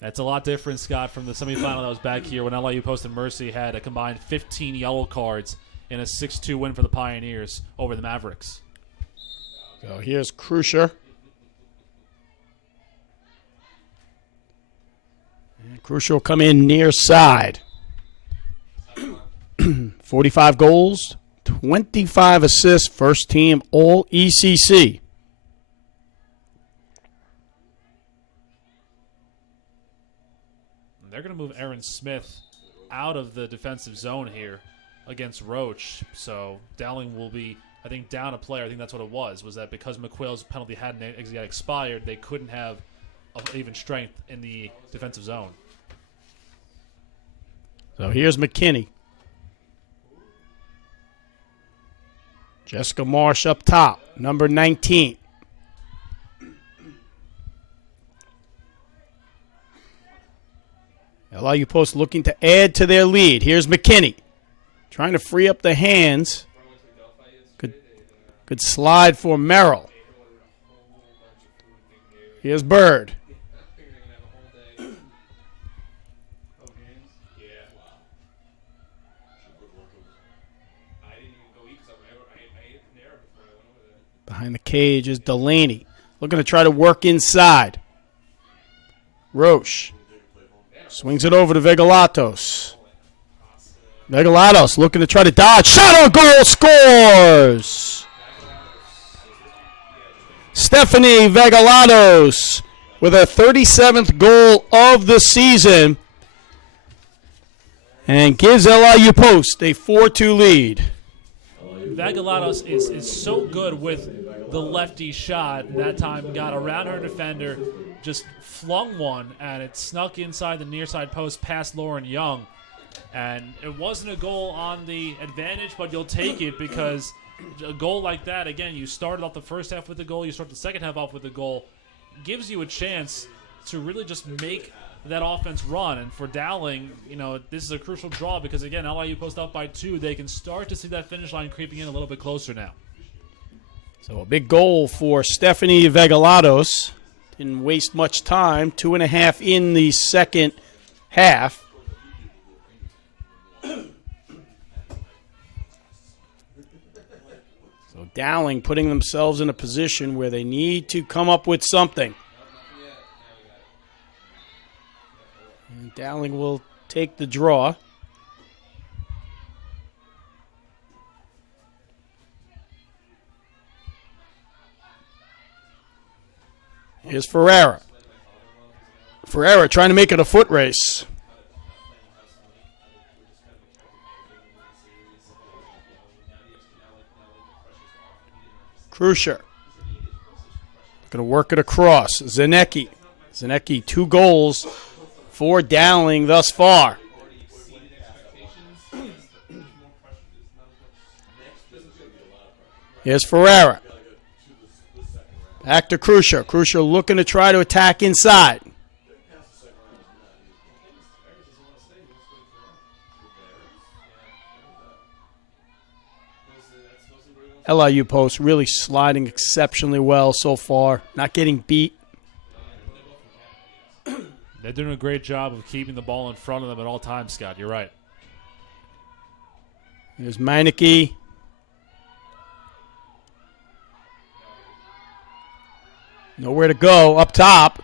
That's a lot different, Scott, from the semifinal that was back here when LIU Post and Mercy had a combined 15 yellow cards in a 6-2 win for the Pioneers over the Mavericks. So here's Krusher. And Krusher will come in near side. 45 goals, 25 assists, first team all ECC. They're going to move Erin Smith out of the defensive zone here against Roach. So Dowling will be, I think, down a player. I think that's what it was that because McQuail's penalty hadn't expired, they couldn't have even strength in the defensive zone. So here's McKinney. Jessica Marsh up top, number 19. LIU Post looking to add to their lead. Here's McKinney trying to free up the hands. Good slide for Merrill. Here's Bird. Behind the cage is Delaney. Looking to try to work inside. Roche swings it over to Vegalatos. Vegalatos looking to try to dodge. Shot on goal, scores! Stephanie Vegalatos with her 37th goal of the season and gives LIU Post a 4-2 lead. Vagalatos is so good with the lefty shot. That time got around her defender, just flung one, and it snuck inside the near side post past Lauren Young. And it wasn't a goal on the advantage, but you'll take it because a goal like that, again, you started off the first half with a goal, you start the second half off with a goal, gives you a chance to really just make that offense run. And for Dowling, you know, this is a crucial draw because, again, LIU Post up by 2. They can start to see that finish line creeping in a little bit closer now. So a big goal for Stephanie Vegalatos. Didn't waste much time. 2.5 in the second half. So Dowling putting themselves in a position where they need to come up with something. And Dowling will take the draw. Here's Ferreira. Ferreira trying to make it a foot race. Krusher. Going to work it across. Zanecki. Zanecki, 2 goals for Dowling thus far. Here's Ferreira. Back to Krusher. Krusher looking to try to attack inside. LIU Post really sliding exceptionally well so far. Not getting beat. They're doing a great job of keeping the ball in front of them at all times, Scott. You're right. There's Meineke. Nowhere to go up top.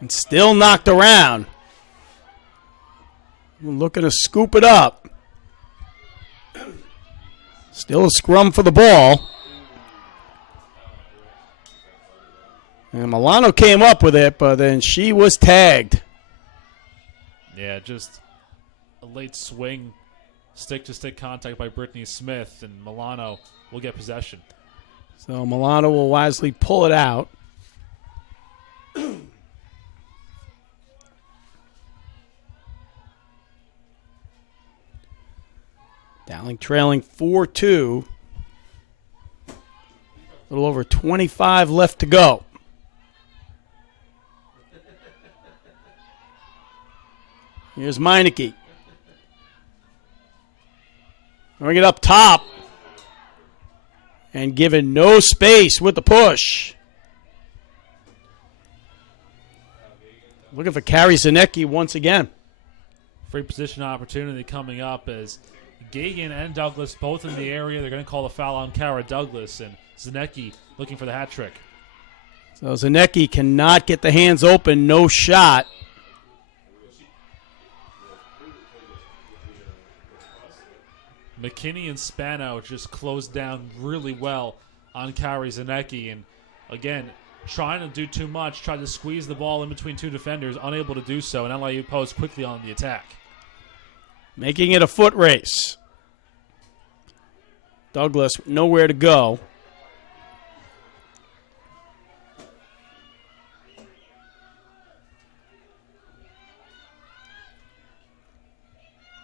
And still knocked around. Looking to scoop it up. Still a scrum for the ball. And Milano came up with it, but then she was tagged. Yeah, just a late swing, stick-to-stick contact by Brittany Smith, and Milano will get possession. So Milano will wisely pull it out. Dowling trailing 4-2. A little over 25 left to go. Here's Meineke. Bring it up top. And given no space with the push. Looking for Carrie Zanecki once again. Free position opportunity coming up as Gagan and Douglas both in the area. They're going to call a foul on Kara Douglas, and Zanecki looking for the hat trick. So Zanecki cannot get the hands open, no shot. McKinney and Spano just closed down really well on Kari Zanecki, and again, trying to do too much, tried to squeeze the ball in between 2 defenders, unable to do so, and LIU Post quickly on the attack. Making it a foot race. Douglas nowhere to go.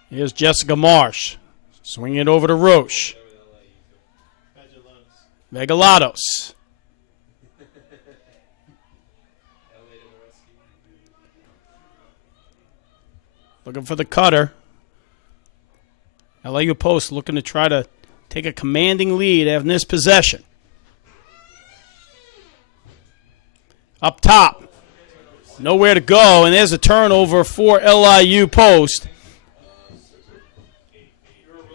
Here's Jessica Marsh. Swing it over to Roche. Megalatos. Looking for the cutter. LIU Post looking to try to take a commanding lead in this possession. Up top. Nowhere to go, and there's a turnover for LIU Post.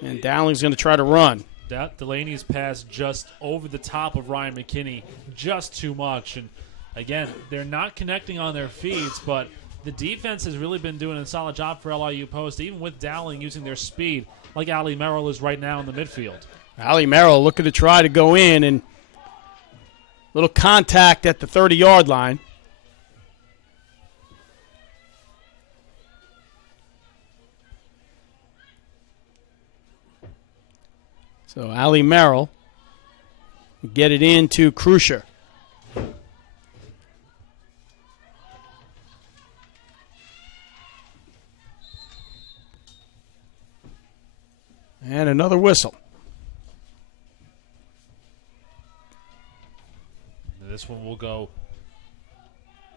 And Dowling's going to try to run. Delaney's pass just over the top of Ryan McKinney, just too much. And again, they're not connecting on their feeds, but the defense has really been doing a solid job for LIU Post, even with Dowling using their speed, like Ali Merrill is right now in the midfield. Ali Merrill looking to try to go in, and little contact at the 30-yard line. So Ali Merrill get it into Krusher. And another whistle. This one will go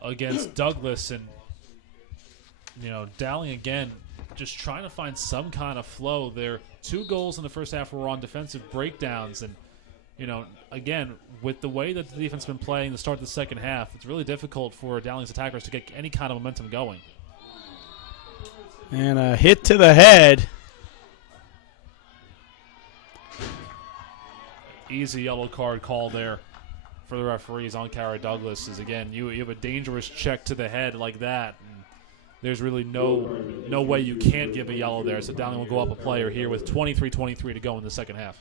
against Douglas, and Dowling again just trying to find some kind of flow. Their 2 goals in the first half were on defensive breakdowns, and again, with the way that the defense has been playing to start the second half, it's really difficult for Dowling's attackers to get any kind of momentum going. And a hit to the head easy yellow card call there for the referees on Kara Douglas. Is again, you have a dangerous check to the head like that. And there's really no way you can't give a yellow there. So Dowling will go up a player here with 23-23 to go in the second half.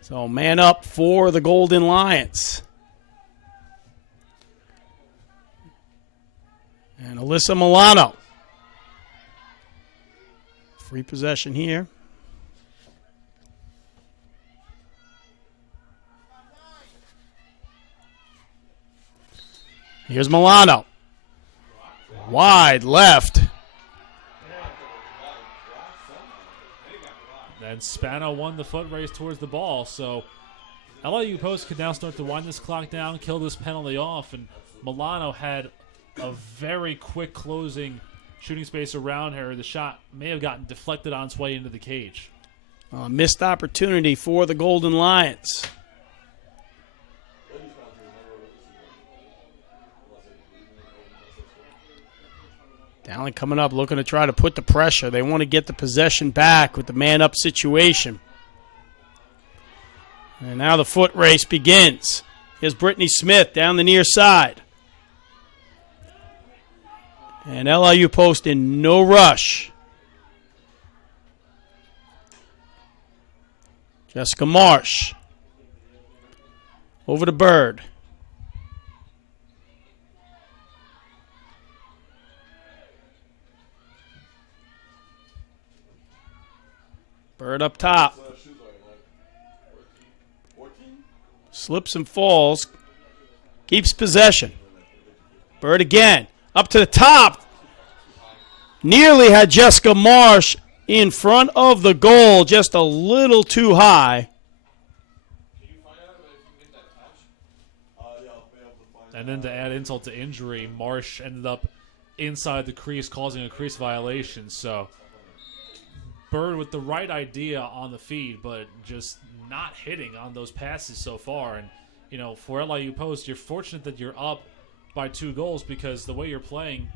So man up for the Golden Lions. And Alyssa Milano. Free possession here. Here's Milano. Wide left. And Spano won the foot race towards the ball, so LIU Post can now start to wind this clock down, kill this penalty off, and Milano had a very quick closing shooting space around her. The shot may have gotten deflected on its way into the cage. Missed opportunity for the Golden Lions. Dowling coming up, looking to try to put the pressure. They want to get the possession back with the man-up situation. And now the foot race begins. Here's Brittany Smith down the near side. And LIU Post in no rush. Jessica Marsh. Over to Bird. Bird up top. Slips and falls. Keeps possession. Bird again. Up to the top. Nearly had Jessica Marsh in front of the goal. Just a little too high. And then to add insult to injury, Marsh ended up inside the crease, causing a crease violation. So Bird with the right idea on the feed, but just not hitting on those passes so far. And, you know, for LIU Post, you're fortunate that you're up by 2 goals because the way you're playing,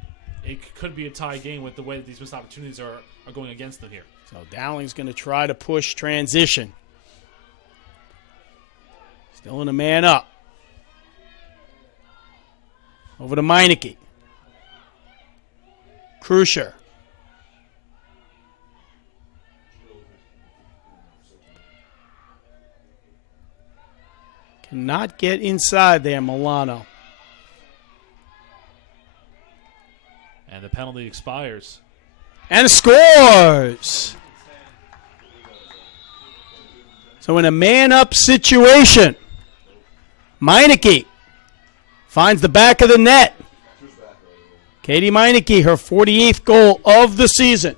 it could be a tie game with the way that these missed opportunities are going against them here. So Dowling's going to try to push transition. Still in a man up. Over to Meineke. Krusher. Cannot get inside there, Milano. And the penalty expires. And scores! So in a man-up situation, Meineke finds the back of the net. Katie Meineke, her 48th goal of the season.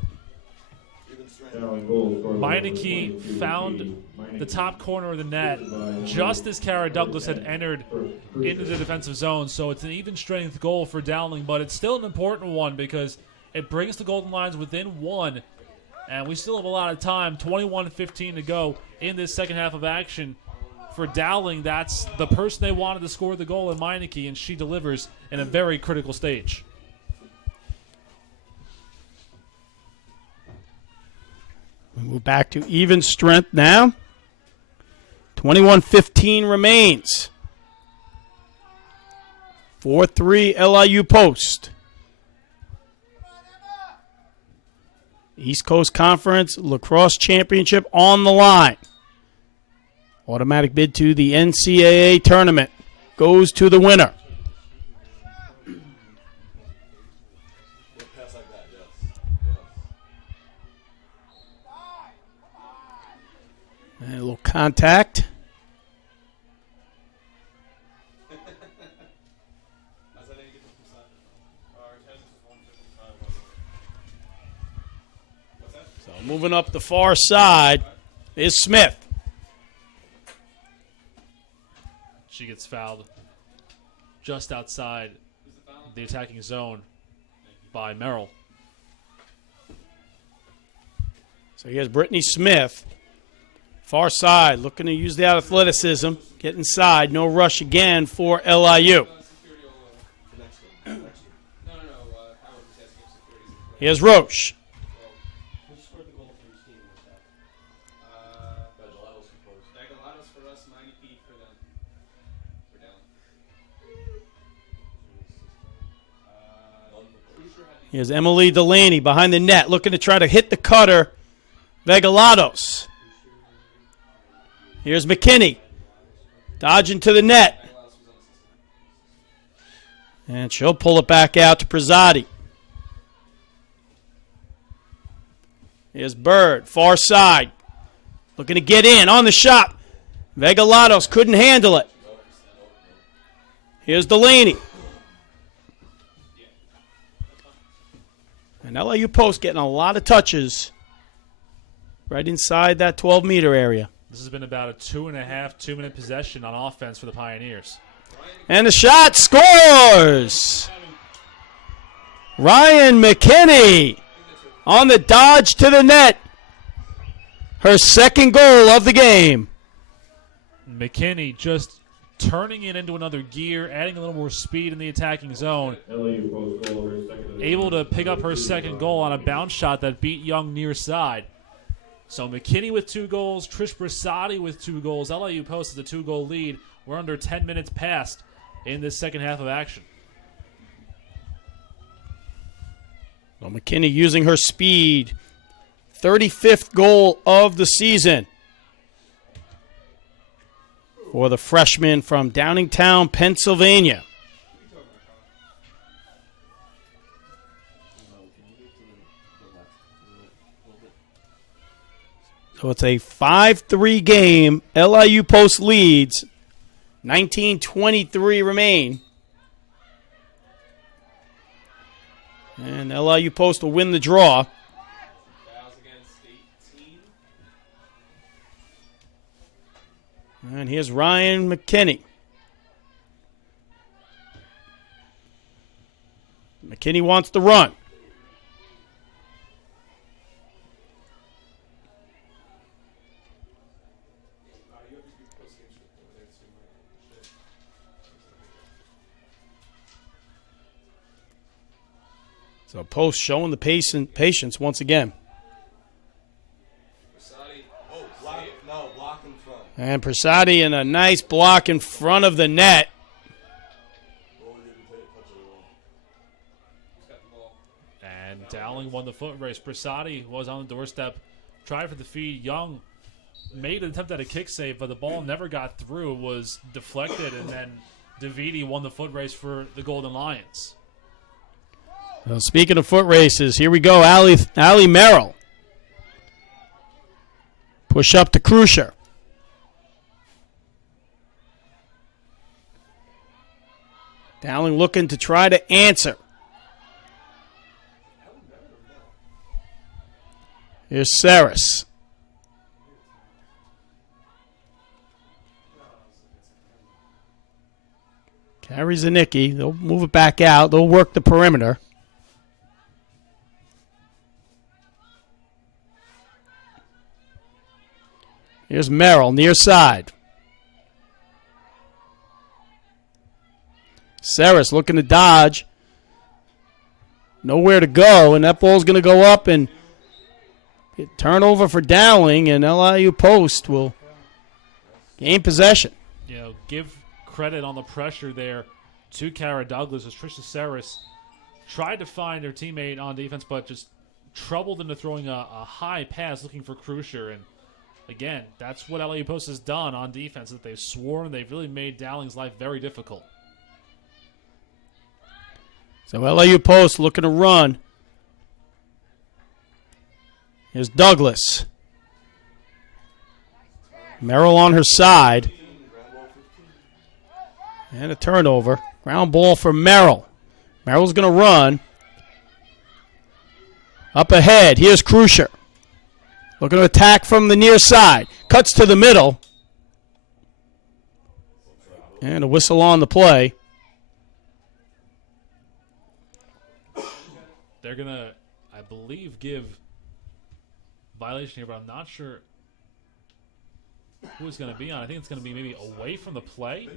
Meineke found the top corner of the net just as Kara Douglas had entered into the defensive zone. So it's an even strength goal for Dowling, but it's still an important one because it brings the Golden Lions within 1. And we still have a lot of time, 21-15 to go in this second half of action. For Dowling, that's the person they wanted to score the goal in Meineke, and she delivers in a very critical stage. We move back to even strength now. 21-15 remains. 4-3 LIU Post. East Coast Conference Lacrosse Championship on the line. Automatic bid to the NCAA tournament goes to the winner. And a little contact. So moving up the far side is Smith. She gets fouled just outside the attacking zone by Merrill. So here's Brittany Smith. Far side, looking to use the athleticism. Get inside. No rush again for LIU. Here's Roche. Here's Emily Delaney behind the net, looking to try to hit the cutter. Vegalatos. Here's McKinney. Dodging to the net. And she'll pull it back out to Prezati. Here's Bird, far side. Looking to get in on the shot. Vegalatos couldn't handle it. Here's Delaney. And LIU Post getting a lot of touches right inside that 12-meter area. This has been about a 2.5-2-minute possession on offense for the Pioneers. And the shot scores! Ryan McKinney on the dodge to the net. Her second goal of the game. McKinney just turning it into another gear, adding a little more speed in the attacking zone. LIU Post goal over second. Able to pick up her second goal on a bounce shot that beat Young near side. So McKinney with 2 goals, Trish Brasati with 2 goals. LIU Post has a 2-goal lead. We're under 10 minutes past in this second half of action. Well, McKinney using her speed. 35th goal of the season for the freshman from Downingtown, Pennsylvania. So it's a 5-3 game. LIU Post leads. 19:23 remain. And LIU Post will win the draw. And here's Ryan McKinney. McKinney wants to run. So Post showing the patience once again. And Prasadi in a nice block in front of the net. And Dowling won the foot race. Prasadi was on the doorstep, tried for the feed. Young made an attempt at a kick save, but the ball never got through. It was deflected, and then Davidi won the foot race for the Golden Lions. Well, speaking of foot races, here we go. Allie Merrill. Push up to Krusher. Dowling looking to try to answer. Here's Saris. Carries Zanicki. They'll move it back out. They'll work the perimeter. Here's Merrill, near side. Saris looking to dodge. Nowhere to go, and that ball's going to go up and get turnover for Dowling, and LIU Post will gain possession. You know, give credit on the pressure there to Kara Douglas as Trisha Saris tried to find her teammate on defense, but just troubled into throwing a high pass looking for Krusher. And again, that's what LIU Post has done on defense, that they've sworn they've really made Dowling's life very difficult. So LIU Post looking to run. Here's Douglas. Merrill on her side. And a turnover. Ground ball for Merrill. Merrill's going to run. Up ahead. Here's Krusher. Looking to attack from the near side. Cuts to the middle. And a whistle on the play. They're going to, I believe, give violation here, but I'm not sure who it's going to be on. I think it's going to be maybe away from the play.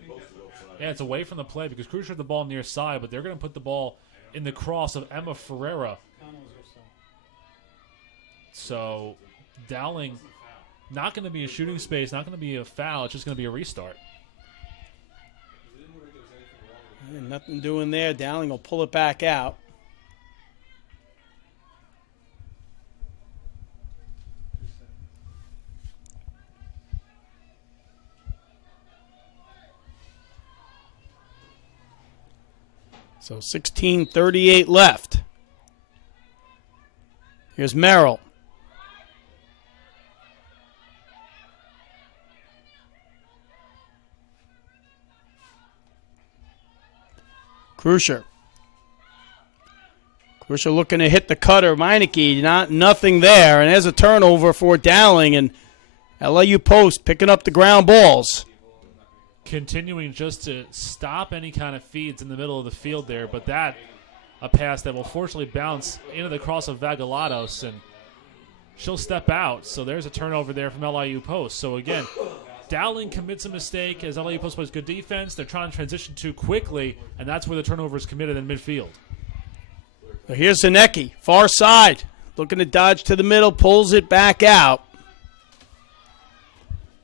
Yeah, it's away from the play because Krusher had the ball near side, but they're going to put the ball in the cross of Emma Ferreira. So Dowling, not going to be a shooting space, not going to be a foul. It's just going to be a restart. Nothing doing there. Dowling will pull it back out. So 16:38 left. Here's Merrill. Krusher. Krusher looking to hit the cutter. Meineke, nothing there. And there's a turnover for Dowling. And LIU Post picking up the ground balls. Continuing just to stop any kind of feeds in the middle of the field there. But that, a pass that will fortunately bounce into the cross of Vagalatos. And she'll step out. So there's a turnover there from LIU Post. So again, Dowling commits a mistake as LIU Post plays good defense. They're trying to transition too quickly, and that's where the turnover is committed in midfield. So here's Zanecki, far side, looking to dodge to the middle, pulls it back out.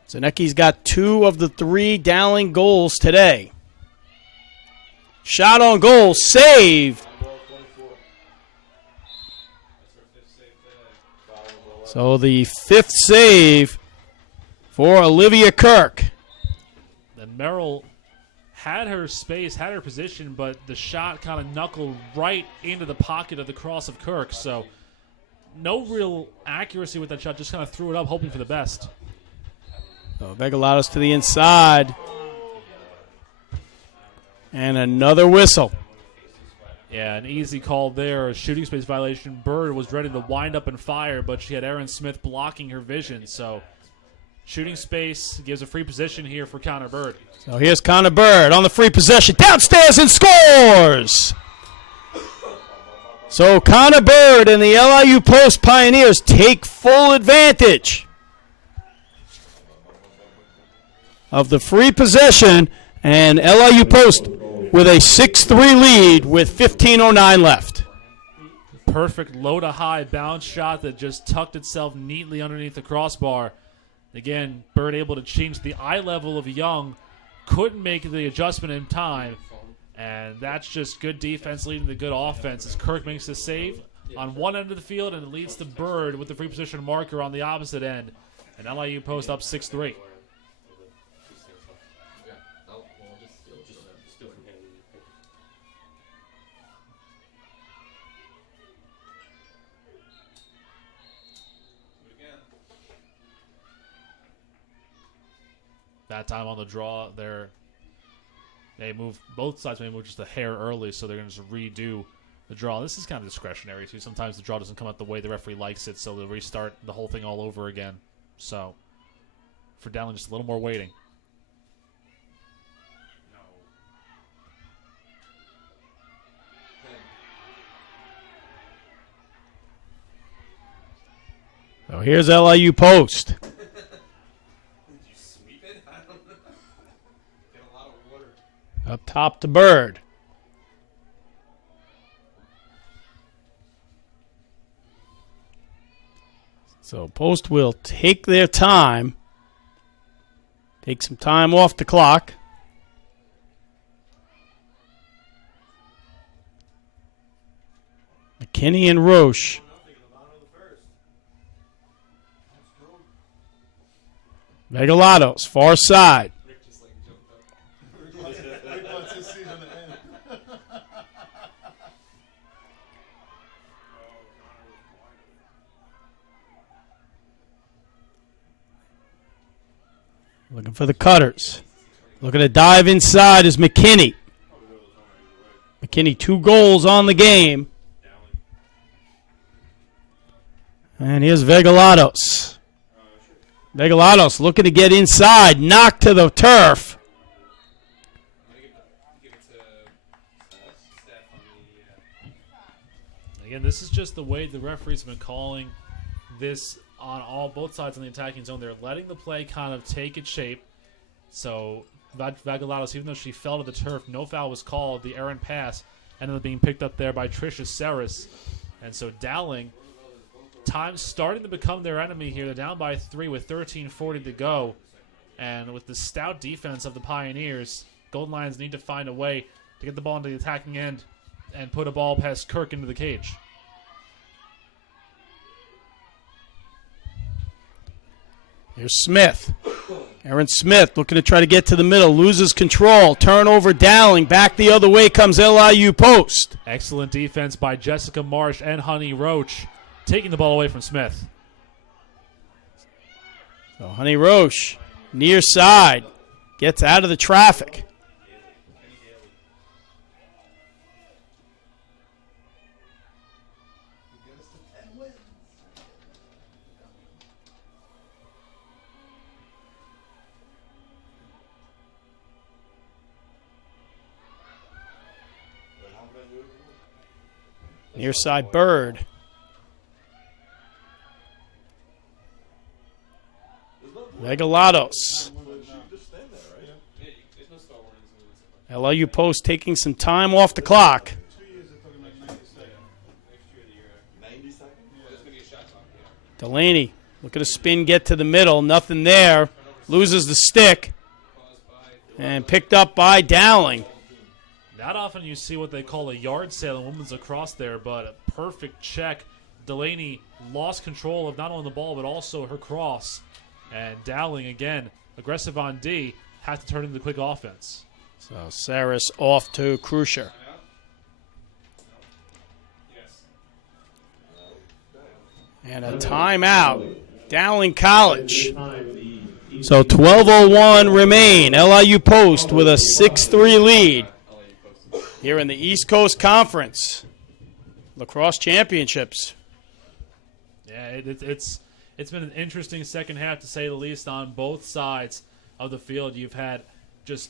Zanecki's got 2 of the 3 Dowling goals today. Shot on goal, saved. So the 5th save for Olivia Kirk. And Merrill had her space, had her position, but the shot kind of knuckled right into the pocket of the cross of Kirk. So no real accuracy with that shot, just kind of threw it up, hoping for the best. So Vegalatos to the inside. And another whistle. Yeah, an easy call there. A shooting space violation. Bird was ready to wind up and fire, but she had Aaron Smith blocking her vision. So shooting space gives a free position here for Connor Bird. So here's Connor Bird on the free possession. Downstairs and scores! So Connor Bird and the LIU Post Pioneers take full advantage of the free possession, and LIU Post with a 6-3 lead with 15:09 left. Perfect low-to-high bounce shot that just tucked itself neatly underneath the crossbar. Again, Bird able to change the eye level of Young. Couldn't make the adjustment in time. And that's just good defense leading to good offense as Kirk makes the save on one end of the field, and it leads to Bird with the free position marker on the opposite end. And LIU Post up 6-3. That time on the draw, both sides may move just a hair early, so they're going to just redo the draw. This is kind of discretionary, too. Sometimes the draw doesn't come out the way the referee likes it, so they'll restart the whole thing all over again. So, for Dowling, just a little more waiting. So here's LIU Post. Up top to Bird. So Post will take their time. Take some time off the clock. McKinney and Roche. Vegalatos, far side. Looking for the cutters. Looking to dive inside is McKinney. McKinney, 2 goals on the game. And here's Vegalatos. Vegalatos looking to get inside. Knocked to the turf. Again, this is just the way the referees have been calling this on both sides in the attacking zone. They're letting the play kind of take its shape. So Vagalatos, even though she fell to the turf, no foul was called. The errant pass ended up being picked up there by Tricia Saris. And so Dowling, time starting to become their enemy here. They're down by 3 with 13:40 to go. And with the stout defense of the Pioneers, Golden Lions need to find a way to get the ball into the attacking end and put a ball past Kirk into the cage. Here's Smith. Aaron Smith looking to try to get to the middle, loses control, turnover Dowling, back the other way comes LIU Post. Excellent defense by Jessica Marsh and Honey Roach, taking the ball away from Smith. So Honey Roche, near side, gets out of the traffic. Near side Bird. Regalatos. LIU Post taking some time off the clock. Delaney looking to spin, get to the middle. Nothing there. Loses the stick. And picked up by Dowling. Not often you see what they call a yard sale in women's lacrosse there, but a perfect check. Delaney lost control of not only the ball, but also her cross. And Dowling, again, aggressive on D, has to turn into quick offense. So Saris off to Krusher. And a timeout. Dowling College. So 12:01 remain. LIU Post with a 6-3 lead here in the East Coast Conference Lacrosse Championships. Yeah, it's been an interesting second half, to say the least, on both sides of the field. You've had just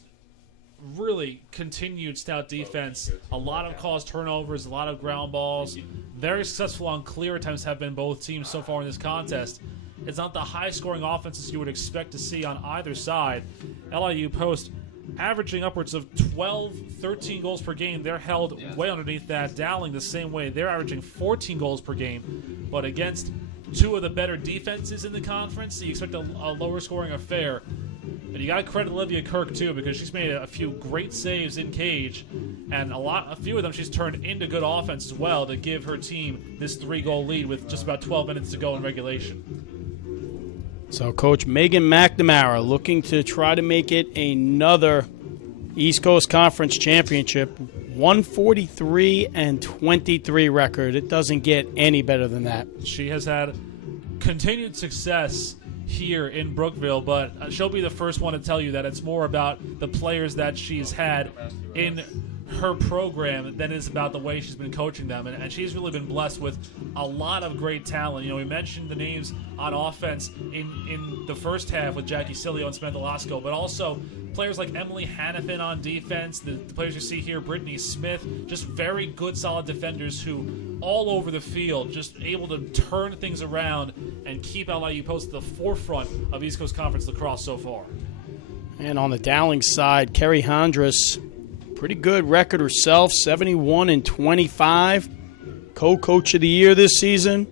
really continued stout defense, a lot of caused turnovers, a lot of ground balls. Very successful on clear attempts have been both teams so far in this contest. It's not the high-scoring offenses you would expect to see on either side. LIU Post averaging upwards of 12, 13 goals per game. They're held way underneath that. Dowling the same way. They're averaging 14 goals per game. But against two of the better defenses in the conference, you expect a lower-scoring affair. And you got to credit Olivia Kirk, too, because she's made a few great saves in cage. And a few of them she's turned into good offense as well to give her team this 3-goal lead with just about 12 minutes to go in regulation. So Coach Megan McNamara looking to try to make it another East Coast Conference Championship. 143-23 record. It doesn't get any better than that. She has had continued success here in Brookville, but she'll be the first one to tell you that it's more about the players that she's had in her program than it is about the way she's been coaching them. And she's really been blessed with a lot of great talent. You know, we mentioned the names on offense in the first half with Jackie Cilio and Samantha Lasco, but also players like Emily Hannafin on defense, the players you see here, Brittany Smith, just very good, solid defenders who all over the field just able to turn things around and keep LIU Post at the forefront of East Coast Conference lacrosse so far. And on the Dowling side, Kerry Hondras, pretty good record herself, 71-25, co-coach of the year this season.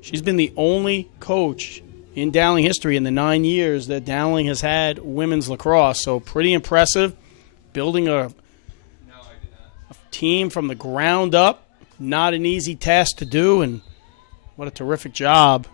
She's been the only coach in Dowling history in the 9 years that Dowling has had women's lacrosse. So pretty impressive, building a team from the ground up. Not an easy task to do, and what a terrific job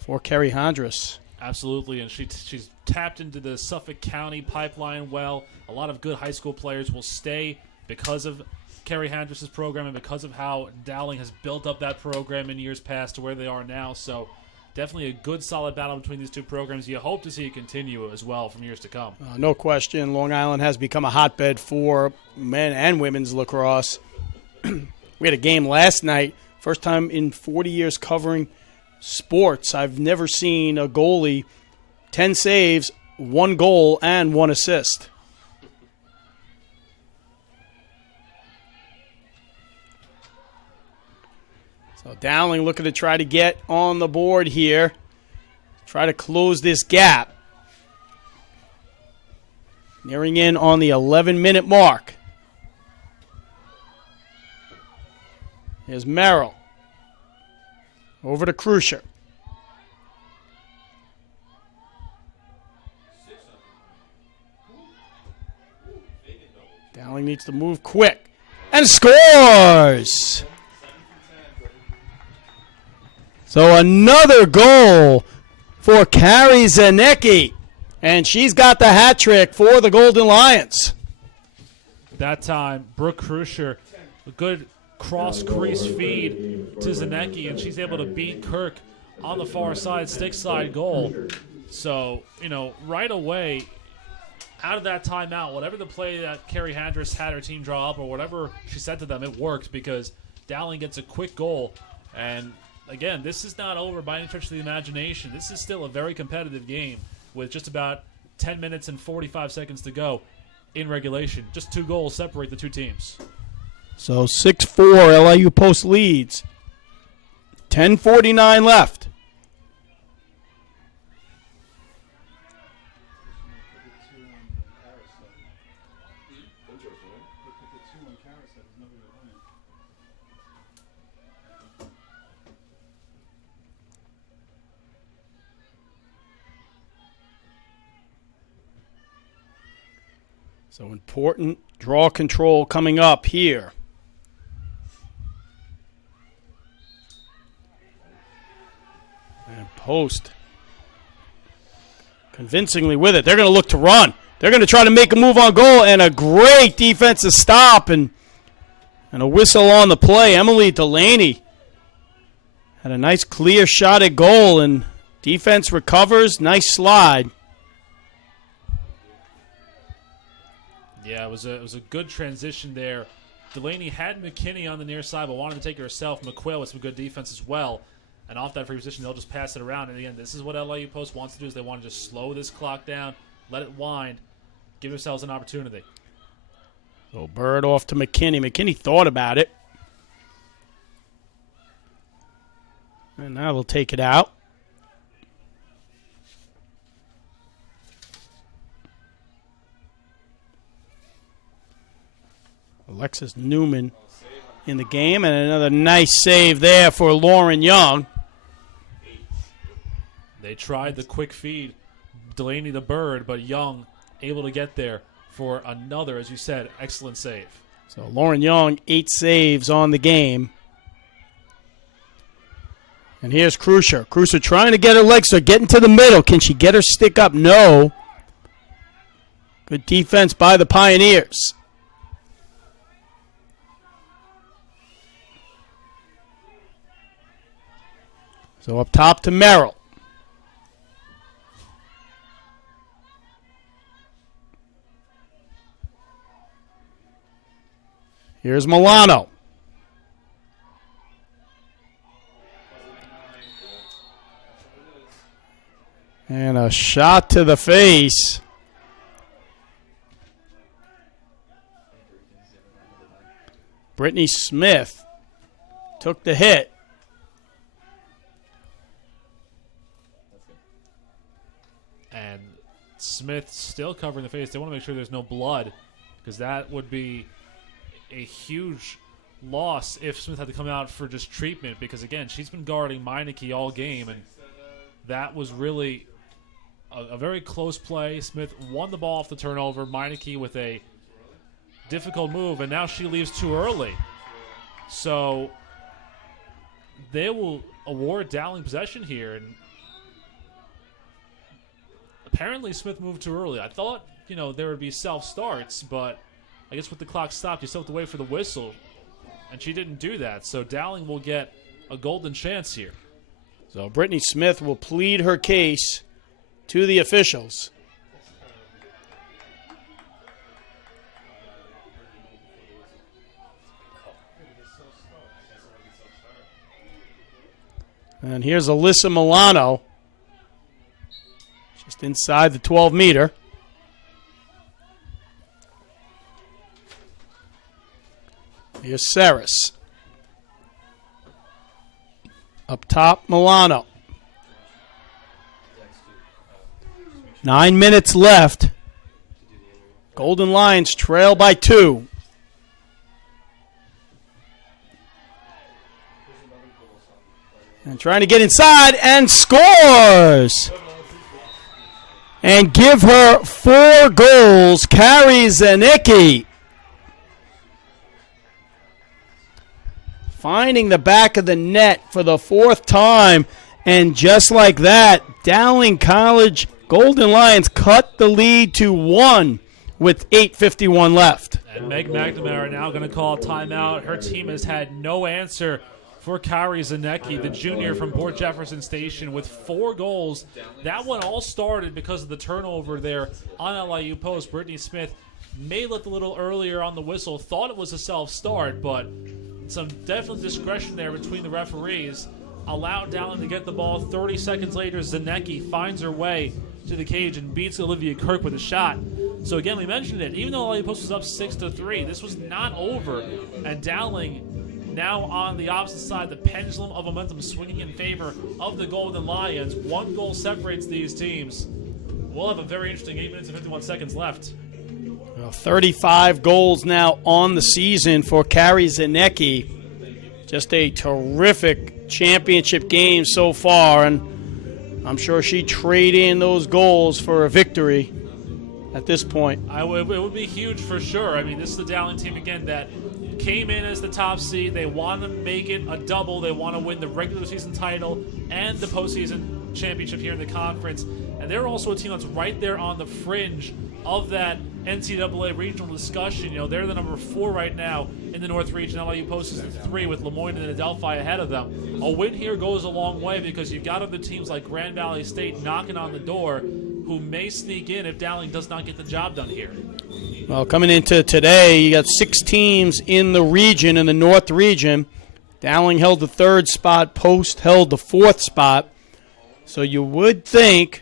for Kerry Hondras. Absolutely, and she's tapped into the Suffolk County pipeline well. A lot of good high school players will stay because of Kerry Hondras' program and because of how Dowling has built up that program in years past to where they are now. So definitely a good, solid battle between these two programs. You hope to see it continue as well from years to come. No question, Long Island has become a hotbed for men and women's lacrosse. We had a game last night, first time in 40 years covering sports. I've never seen a goalie 10 saves, 1 goal, and 1 assist. So Dowling looking to try to get on the board here, try to close this gap. Nearing in on the 11-minute mark. Here's Merrill. Over to Krusher. Dowling needs to move quick. And scores! So another goal for Carrie Zanecki. And she's got the hat trick for the Golden Lions. That time, Brooke Krusher, a good cross-crease feed to Zanecki, and she's able to beat Kirk on the far side, stick side goal. So, right away, out of that timeout, whatever the play that Carrie Handress had her team draw up or whatever she said to them, it worked because Dowling gets a quick goal. And, again, this is not over by any stretch of the imagination. This is still a very competitive game with just about 10 minutes and 45 seconds to go in regulation. Just 2 goals separate the two teams. So 6-4, LIU Post leads. 10:49 left. So important draw control coming up here. And Post convincingly with it. They're going to look to run. They're going to try to make a move on goal, and a great defensive stop and a whistle on the play. Emily Delaney had a nice clear shot at goal, and defense recovers. Nice slide. Yeah, it was a good transition there. Delaney had McKinney on the near side, but wanted to take it herself. McQuail with some good defense as well. And off that free position, they'll just pass it around. And again, this is what LIU Post wants to do, is they want to just slow this clock down, let it wind, give themselves an opportunity. So Bird off to McKinney. McKinney thought about it. And now they'll take it out. Alexis Newman in the game, and another nice save there for Lauren Young. They tried the quick feed, Delaney the Bird, but Young able to get there for another, as you said, excellent save. So Lauren Young, 8 saves on the game. And here's Krusher. Krusher trying to get her legs, so getting to the middle. Can she get her stick up? No. Good defense by the Pioneers. So up top to Merrill. Here's Milano. And a shot to the face. Brittany Smith took the hit. And Smith still covering the face. They want to make sure there's no blood, because that would be a huge loss if Smith had to come out for just treatment, because, again, she's been guarding Meineke all game, and that was really a very close play. Smith won the ball off the turnover. Meineke with a difficult move, and now she leaves too early. So they will award Dowling possession here, and apparently Smith moved too early. I thought, there would be self-starts, but I guess with the clock stopped, you still have to wait for the whistle, and she didn't do that. So Dowling will get a golden chance here. So Brittany Smith will plead her case to the officials. And here's Alyssa Milano, just inside the 12-meter. Here's Saris. Up top, Milano. 9 minutes left. Golden Lions trail by 2. And trying to get inside, and scores! And give her 4 goals, Carrie Zanicki. Finding the back of the net for the 4th time. And just like that, Dowling College Golden Lions cut the lead to 1 with 8:51 left. And Meg McNamara now going to call a timeout. Her team has had no answer for Kari Zanecki, the junior from Port Jefferson Station, with 4 goals. That one all started because of the turnover there on LIU Post. Brittany Smith may look a little earlier on the whistle, thought it was a self-start, but some definite discretion there between the referees allowed Dowling to get the ball. 30 seconds later, Zanecki finds her way to the cage and beats Olivia Kirk with a shot. So again, we mentioned it. Even though LIU Post was up 6-3, this was not over. And Dowling now on the opposite side, the pendulum of momentum swinging in favor of the Golden Lions. 1 goal separates these teams. We'll have a very interesting 8 minutes and 51 seconds left. 35 goals now on the season for Kari Zanecki. Just a terrific championship game so far, and I'm sure she'd trade in those goals for a victory at this point. It would be huge for sure. I mean, this is the Dowling team, again, that came in as the top seed. They want to make it a double. They want to win the regular season title and the postseason championship here in the conference. And they're also a team that's right there on the fringe of that NCAA regional discussion. You know, they're the number 4 right now in the North Region. LIU Post is the 3 with Lemoyne and Adelphi ahead of them. A win here goes a long way because you've got other teams like Grand Valley State knocking on the door who may sneak in if Dowling does not get the job done here. Well, coming into today, you got 6 teams in the region, in the North Region. Dowling held the 3rd spot. Post held the 4th spot. So you would think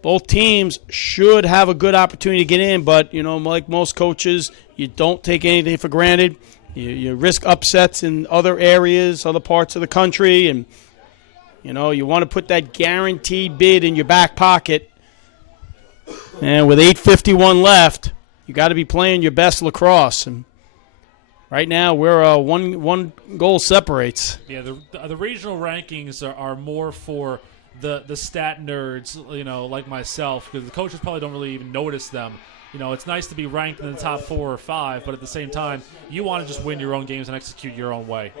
both teams should have a good opportunity to get in, but, you know, like most coaches, you don't take anything for granted. You risk upsets in other areas, other parts of the country, and, you know, you want to put that guaranteed bid in your back pocket. And with 8:51 left, you got to be playing your best lacrosse. And right now, we're one goal separates. Yeah, the regional rankings are more for the stat nerds, you know, like myself, because the coaches probably don't really even notice them. You know, it's nice to be ranked in the top 4 or 5, but at the same time, you want to just win your own games and execute your own way.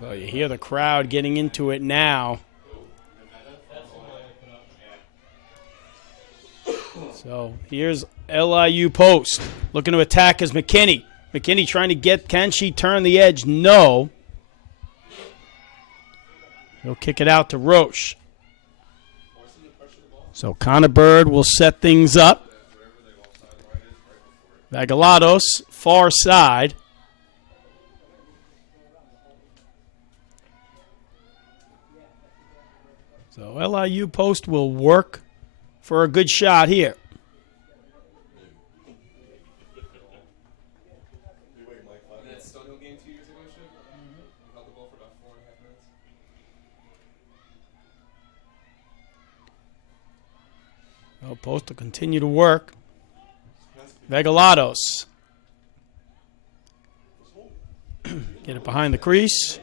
So you hear the crowd getting into it now. So here's LIU Post looking to attack as McKinney. McKinney trying to can she turn the edge? No. He'll kick it out to Roche. So Connor Bird will set things up. Vagalados, far side. So LIU Post will work for a good shot here. Well, Post will continue to work. Vagalados. Get it behind the crease.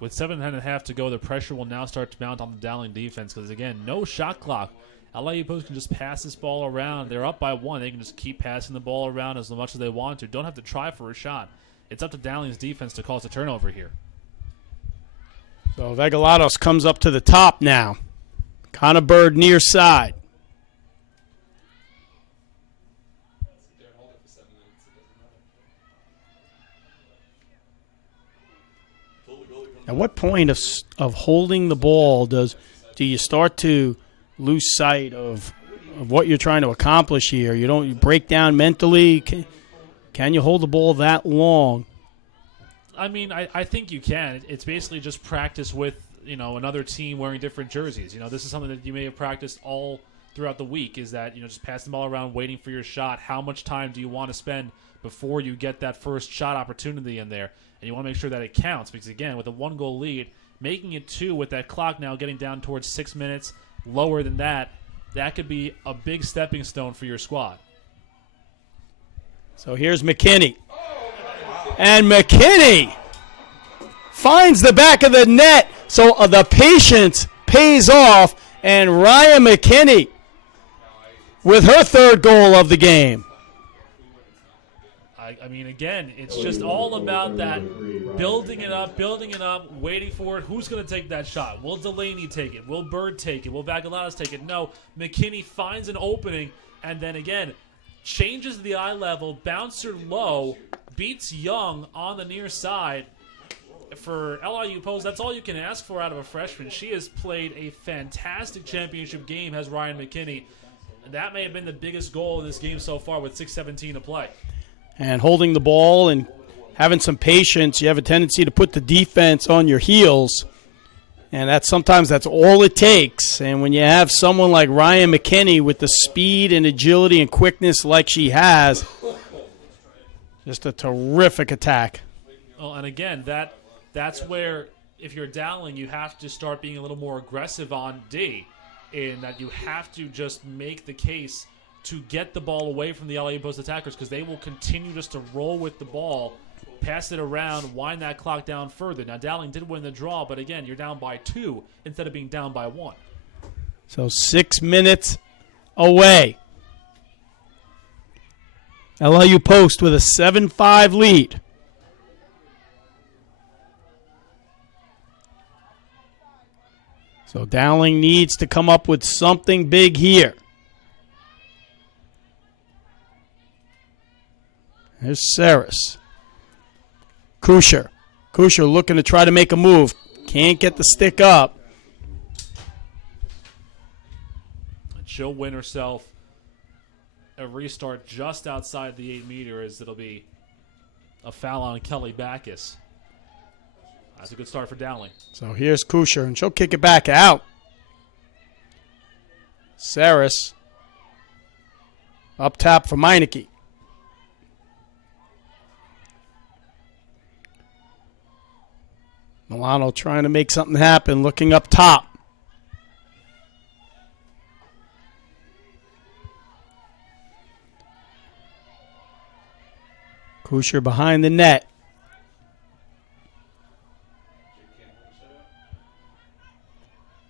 With 7.5 to go, the pressure will now start to mount on the Dowling defense because, again, no shot clock. LIU Post can just pass this ball around. They're up by 1. They can just keep passing the ball around as much as they want to. Don't have to try for a shot. It's up to Dowling's defense to cause a turnover here. So Vagalados comes up to the top now. Connor Bird near side. At what point of holding the ball do you start to lose sight of what you're trying to accomplish here? You break down mentally. Can you hold the ball that long? I mean, I think you can. It's basically just practice with, you know, another team wearing different jerseys. You know, this is something that you may have practiced all throughout the week, is that, you know, just passing the ball around, waiting for your shot. How much time do you want to spend before you get that first shot opportunity in there? And you want to make sure that it counts because, again, with a 1-goal lead, making it 2 with that clock now getting down towards 6 minutes, lower than that could be a big stepping stone for your squad. So here's McKinney. And McKinney finds the back of the net. So the patience pays off. And Ryan McKinney with her 3rd goal of the game. I mean, again, it's just all about that building it up, waiting for it. Who's going to take that shot? Will Delaney take it? Will Bird take it? Will Vagalatas take it? No. McKinney finds an opening, and then again, changes the eye level, bouncer low, beats Young on the near side. For LIU Post, that's all you can ask for out of a freshman. She has played a fantastic championship game, has Ryan McKinney. And that may have been the biggest goal in this game so far with 6:17 to play. And holding the ball and having some patience, you have a tendency to put the defense on your heels. And sometimes that's all it takes. And when you have someone like Ryan McKinney with the speed and agility and quickness like she has, just a terrific attack. Oh, and again, that's where, if you're Dowling, you have to start being a little more aggressive on D, in that you have to just make the case to get the ball away from the LIU Post attackers, because they will continue just to roll with the ball, pass it around, wind that clock down further. Now, Dowling did win the draw, but again, you're down by 2 instead of being down by 1. So 6 minutes away. LIU Post with a 7-5 lead. So Dowling needs to come up with something big here. There's Saris. Kusher looking to try to make a move. Can't get the stick up. And she'll win herself a restart just outside the 8 meter, as it'll be a foul on Kelly Backus. That's a good start for Dowling. So here's Kusher, and she'll kick it back out. Saris. Up top for Meineke. Milano trying to make something happen, looking up top. Kusher behind the net.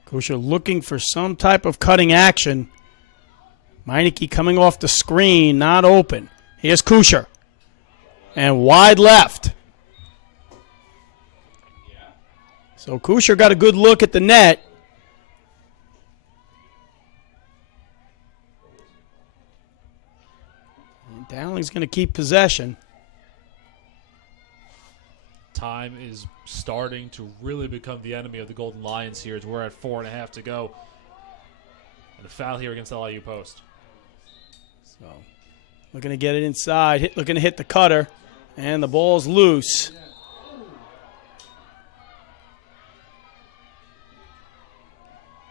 Kusher looking for some type of cutting action. Meineke coming off the screen, not open. Here's Kusher. And wide left. So Kusher got a good look at the net. And Dowling's going to keep possession. Time is starting to really become the enemy of the Golden Lions here, as we're at 4.5 to go. And a foul here against LIU Post. So looking to get it inside, looking to hit the cutter, and the ball's loose.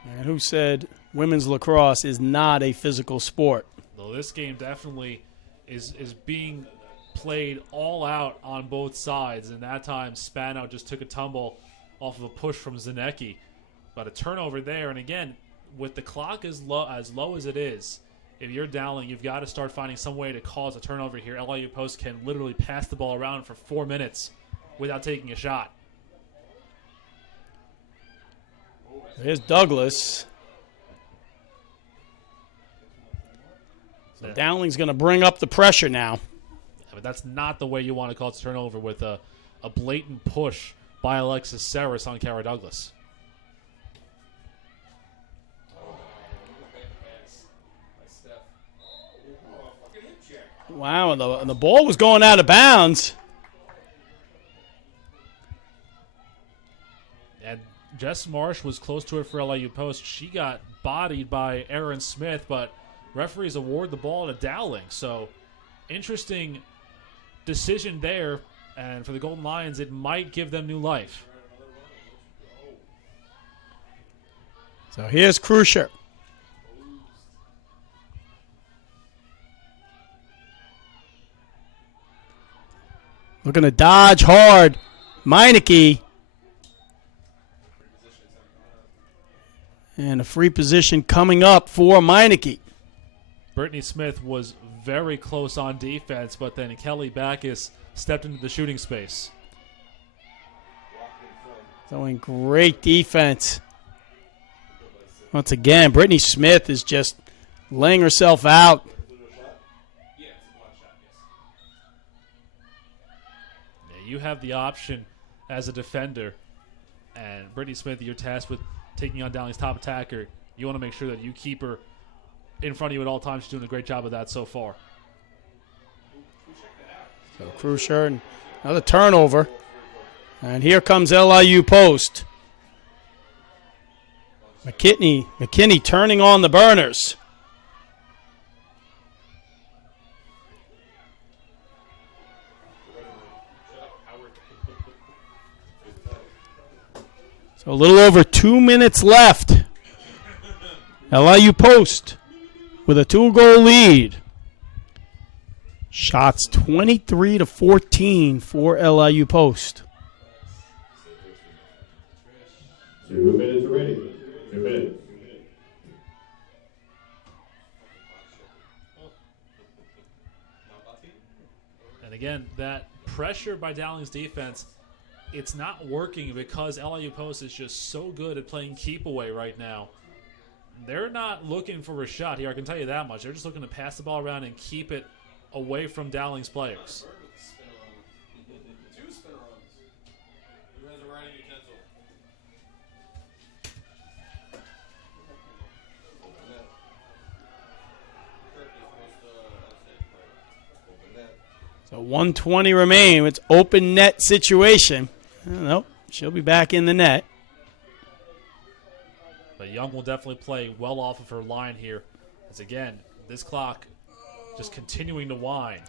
And who said women's lacrosse is not a physical sport? Well, this game definitely is being played all out on both sides, and that time Spano just took a tumble off of a push from Zanecki. But a turnover there, and again, with the clock as low as it is, if you're Dowling, you've got to start finding some way to cause a turnover here. LIU Post can literally pass the ball around for 4 minutes without taking a shot. There's Douglas. So Dowling's going to bring up the pressure now. But that's not the way you want to call it, turnover, with a blatant push by Alexis Saris on Kara Douglas. Wow, and the ball was going out of bounds. And Jess Marsh was close to it for LIU Post. She got bodied by Aaron Smith, but referees award the ball to Dowling. So interesting decision there, and for the Golden Lions, it might give them new life. So here's Krusher. Looking to dodge hard. Meineke. And a free position coming up for Meineke. Brittany Smith was very close on defense, but then Kelly Backus stepped into the shooting space. Showing great defense. Once again, Brittany Smith is just laying herself out. you have the option as a defender, and Brittany Smith, you're tasked with taking on Dowling's top attacker. You want to make sure that you keep her in front of you at all times. She's doing a great job of that so far. So Krusher, another turnover. And here comes LIU Post. McKinney turning on the burners. So a little over 2 minutes left. LIU Post with a 2-goal lead. Shots 23-14 for LIU Post. 2 minutes ready. 2 minutes. And again, that pressure by Dowling's defense, it's not working because LIU Post is just so good at playing keep away right now. They're not looking for a shot here, I can tell you that much. They're just looking to pass the ball around and keep it away from Dowling's players. So 1:20 remain. It's open net situation. Nope, she'll be back in the net. But Young will definitely play well off of her line here. As again, this clock just continuing to wind.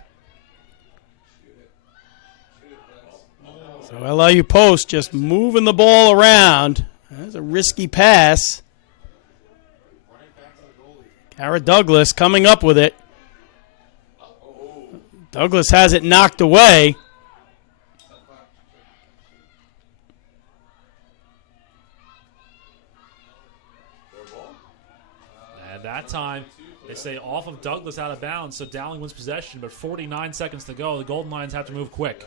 So LIU Post just moving the ball around. That's a risky pass. Kara Douglas coming up with it. Douglas has it knocked away. And that time, they say off of Douglas out of bounds, so Dowling wins possession, but 49 seconds to go. The Golden Lions have to move quick.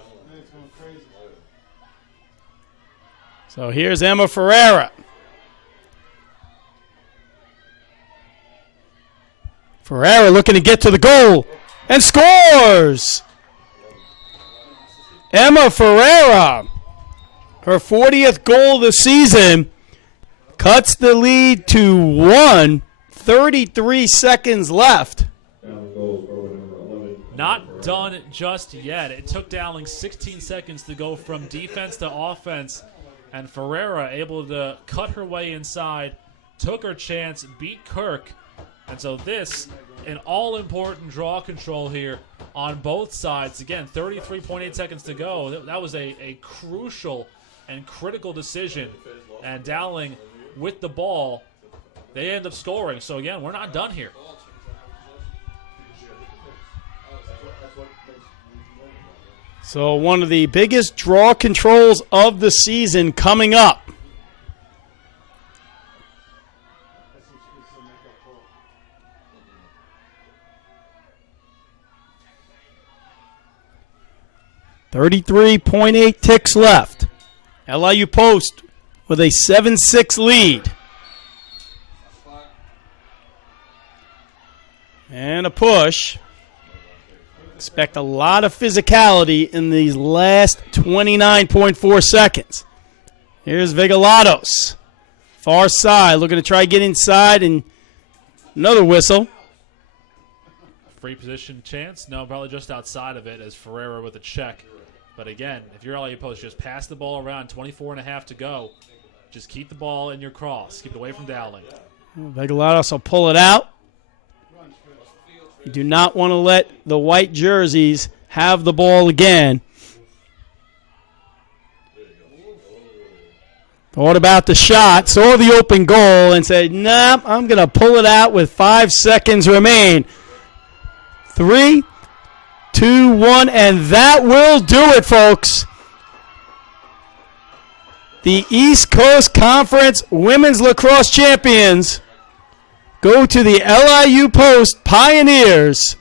So here's Emma Ferreira. Ferreira looking to get to the goal and scores! Emma Ferreira, her 40th goal of the season, cuts the lead to 1. 33 seconds left. Not done just yet. It took Dowling 16 seconds to go from defense to offense, and Ferreira able to cut her way inside, took her chance, beat Kirk, and so this, an all-important draw control here on both sides. Again, 33.8 seconds to go. That was a crucial and critical decision, and Dowling with the ball, they end up scoring. So again, we're not done here. So one of the biggest draw controls of the season coming up. .38 ticks left. LIU Post with a 7-6 lead. And a push. Expect a lot of physicality in these last 29.4 seconds. Here's Vigalatos. Far side, looking to try to get inside, and another whistle. Free position chance? No, probably just outside of it as Ferreira with a check. But again, if you're LIU Post, just pass the ball around, 24.5 to go. Just keep the ball in your cross. Keep it away from Dowling. Vigalatos will pull it out. You do not want to let the white jerseys have the ball again. Thought about the shot, saw the open goal, and said, nah, I'm going to pull it out with 5 seconds remain. 3, 2, 1, and that will do it, folks. The East Coast Conference Women's Lacrosse Champions go to the LIU Post Pioneers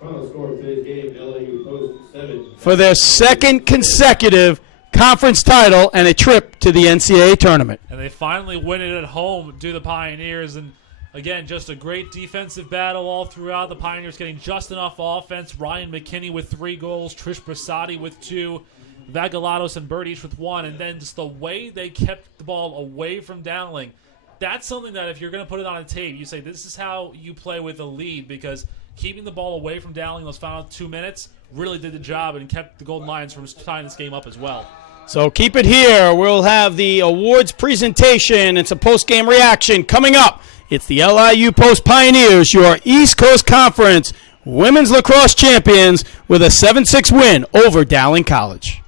Final score of today's game, LIU Post 7. for their second consecutive conference title and a trip to the NCAA tournament. And they finally win it at home, do the Pioneers. And Again, just a great defensive battle all throughout. The Pioneers getting just enough offense. Ryan McKinney with 3 goals, Trish Brasati with 2, Vagalatos and Bird each with 1, and then just the way they kept the ball away from Dowling. That's something that if you're going to put it on a tape, you say this is how you play with a lead, because keeping the ball away from Dowling those final 2 minutes really did the job and kept the Golden Lions from tying this game up as well. So keep it here. We'll have the awards presentation and some post-game reaction coming up. It's the LIU Post Pioneers, your East Coast Conference women's lacrosse champions, with a 7-6 win over Dowling College.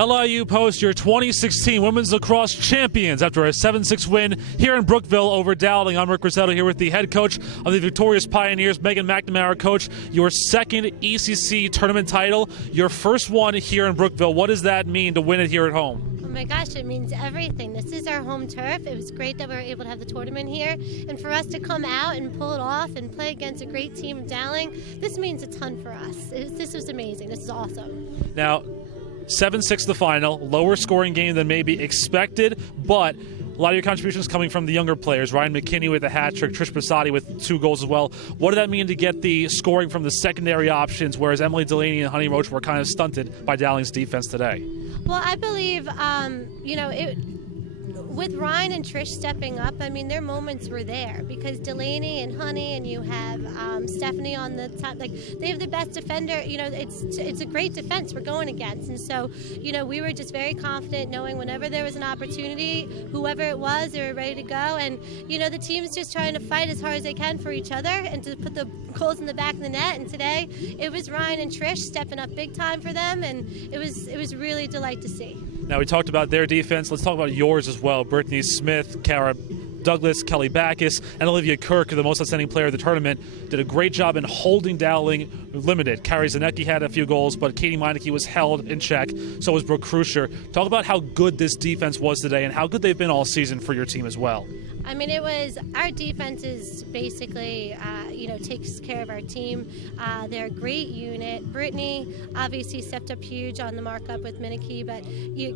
LIU Post, your 2016 Women's Lacrosse champions after a 7-6 win here in Brookville over Dowling. I'm Rick Rosetto here with the head coach of the victorious Pioneers, Megan McNamara. Coach, your second ECC tournament title, your first one here in Brookville. What does that mean to win it here at home? Oh my gosh, it means everything. This is our home turf. It was great that we were able to have the tournament here. And for us to come out and pull it off and play against a great team of Dowling, this means a ton for us. This was amazing. This is awesome. Now, 7-6 the final, lower scoring game than maybe expected, but a lot of your contributions coming from the younger players. Ryan McKinney with a hat trick, Trish Basati with 2 goals as well. What did that mean to get the scoring from the secondary options, whereas Emily Delaney and Honey Roach were kind of stunted by Dowling's defense today? Well, I believe, with Ryan and Trish stepping up, I mean, their moments were there because Delaney and Honey, and you have Stephanie on the top. Like, they have the best defender. You know, it's a great defense we're going against, and so we were just very confident, knowing whenever there was an opportunity, whoever it was, they were ready to go. And the team's just trying to fight as hard as they can for each other and to put the goals in the back of the net. And today, it was Ryan and Trish stepping up big time for them, and it was really a delight to see. Now, we talked about their defense. Let's talk about yours as well. Brittany Smith, Cara Douglas, Kelly Backus, and Olivia Kirk, the most outstanding player of the tournament, did a great job in holding Dowling limited. Carrie Zanecki had a few goals, but Katie Meineke was held in check. So was Brooke Krusher. Talk about how good this defense was today and how good they've been all season for your team as well. I mean, our defense is basically, takes care of our team. They're a great unit. Brittany obviously stepped up huge on the markup with Meineke, but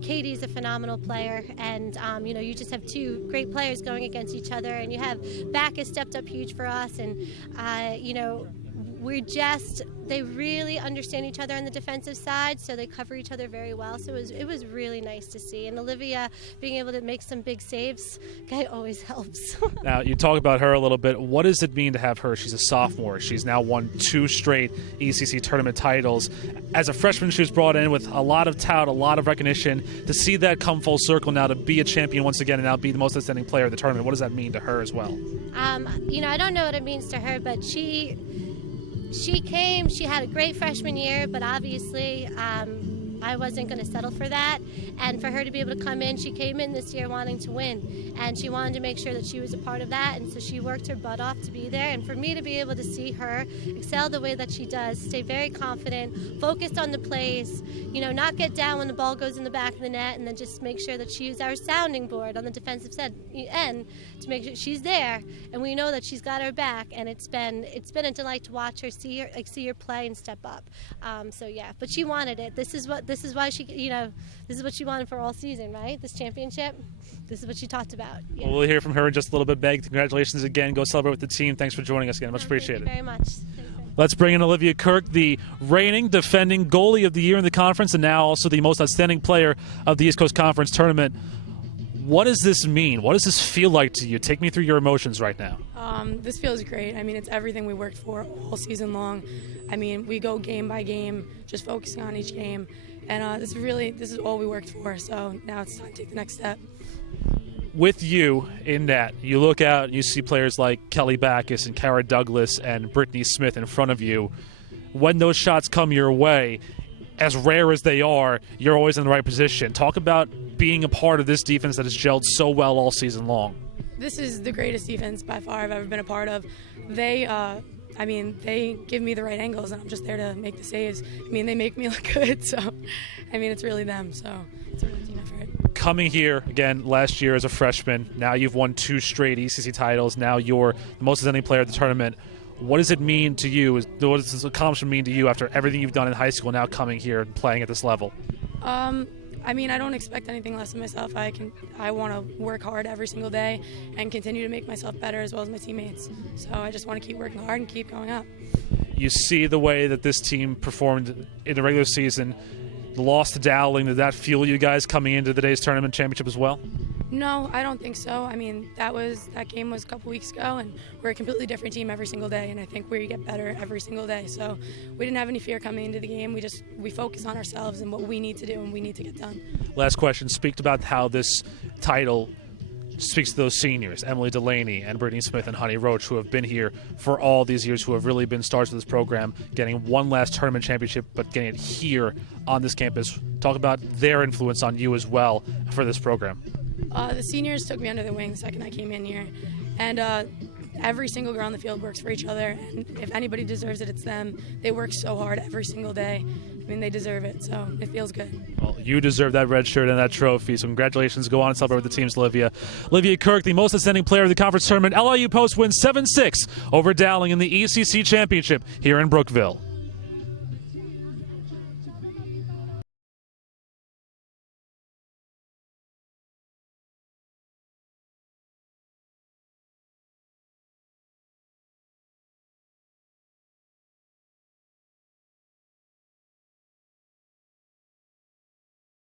Katie's a phenomenal player, and you just have 2 great players going against each other, and you have Backus stepped up huge for us, and they really understand each other on the defensive side, so they cover each other very well. So it was really nice to see. And Olivia being able to make some big saves, always helps. Now, you talk about her a little bit. What does it mean to have her? She's a sophomore. She's now won 2 straight ECC tournament titles. As a freshman, she was brought in with a lot of tout, a lot of recognition. To see that come full circle now, to be a champion once again and now be the most outstanding player of the tournament, what does that mean to her as well? I don't know what it means to her, but she came, she had a great freshman year, but obviously I wasn't going to settle for that. And for her to be able to come in, she came in this year wanting to win, and she wanted to make sure that she was a part of that, and so she worked her butt off to be there. And for me to be able to see her excel the way that she does, stay very confident, focused on the plays, not get down when the ball goes in the back of the net, and then just make sure that she is our sounding board on the defensive end to make sure she's there, and we know that she's got our back. And it's been a delight to watch her, see her play and step up. But she wanted it. This is what she wanted for all season, right? This championship. This is what she talked about. Yeah. Well, we'll hear from her in just a little bit. Meg, congratulations again. Go celebrate with the team. Thanks for joining us again. Much appreciated. Thank you very much. Let's bring in Olivia Kirk, the reigning defending goalie of the year in the conference and now also the most outstanding player of the East Coast Conference tournament. What does this mean? What does this feel like to you? Take me through your emotions right now. This feels great. I mean, it's everything we worked for all season long. I mean, we go game by game, just focusing on each game. And this is all we worked for, so now it's time to take the next step. With you in net, you look out and you see players like Kelly Backus and Cara Douglas and Brittany Smith in front of you. When those shots come your way, as rare as they are, you're always in the right position. Talk about being a part of this defense that has gelled so well all season long. This is the greatest defense by far I've ever been a part of. They give me the right angles, and I'm just there to make the saves. I mean, they make me look good, so, it's really them. So it's a really team effort. Coming here, again, last year as a freshman, now you've won 2 straight ECC titles. Now you're the most outstanding player of the tournament. What does it mean to you? What does this accomplishment mean to you after everything you've done in high school, now coming here and playing at this level? I don't expect anything less of myself. I want to work hard every single day and continue to make myself better as well as my teammates. So I just want to keep working hard and keep going up. You see the way that this team performed in the regular season. The loss to Dowling, did that fuel you guys coming into today's tournament championship as well? No, I don't think so. That game was a couple weeks ago, and we're a completely different team every single day, and I think we get better every single day. So we didn't have any fear coming into the game. We focus on ourselves and what we need to do and we need to get done. Last question. Speak about how this title speaks to those seniors, Emily Delaney and Brittany Smith and Honey Roach, who have been here for all these years, who have really been stars of this program, getting one last tournament championship, but getting it here on this campus. Talk about their influence on you as well for this program. The seniors took me under their wing the second I came in here, and every single girl on the field works for each other, and if anybody deserves it, it's them. They work so hard every single day. I mean, they deserve it, so it feels good. Well, you deserve that red shirt and that trophy, so congratulations. Go on and celebrate with the teams, Olivia. Olivia Kirk, the most outstanding player of the conference tournament. LIU Post wins 7-6 over Dowling in the ECC championship here in Brookville.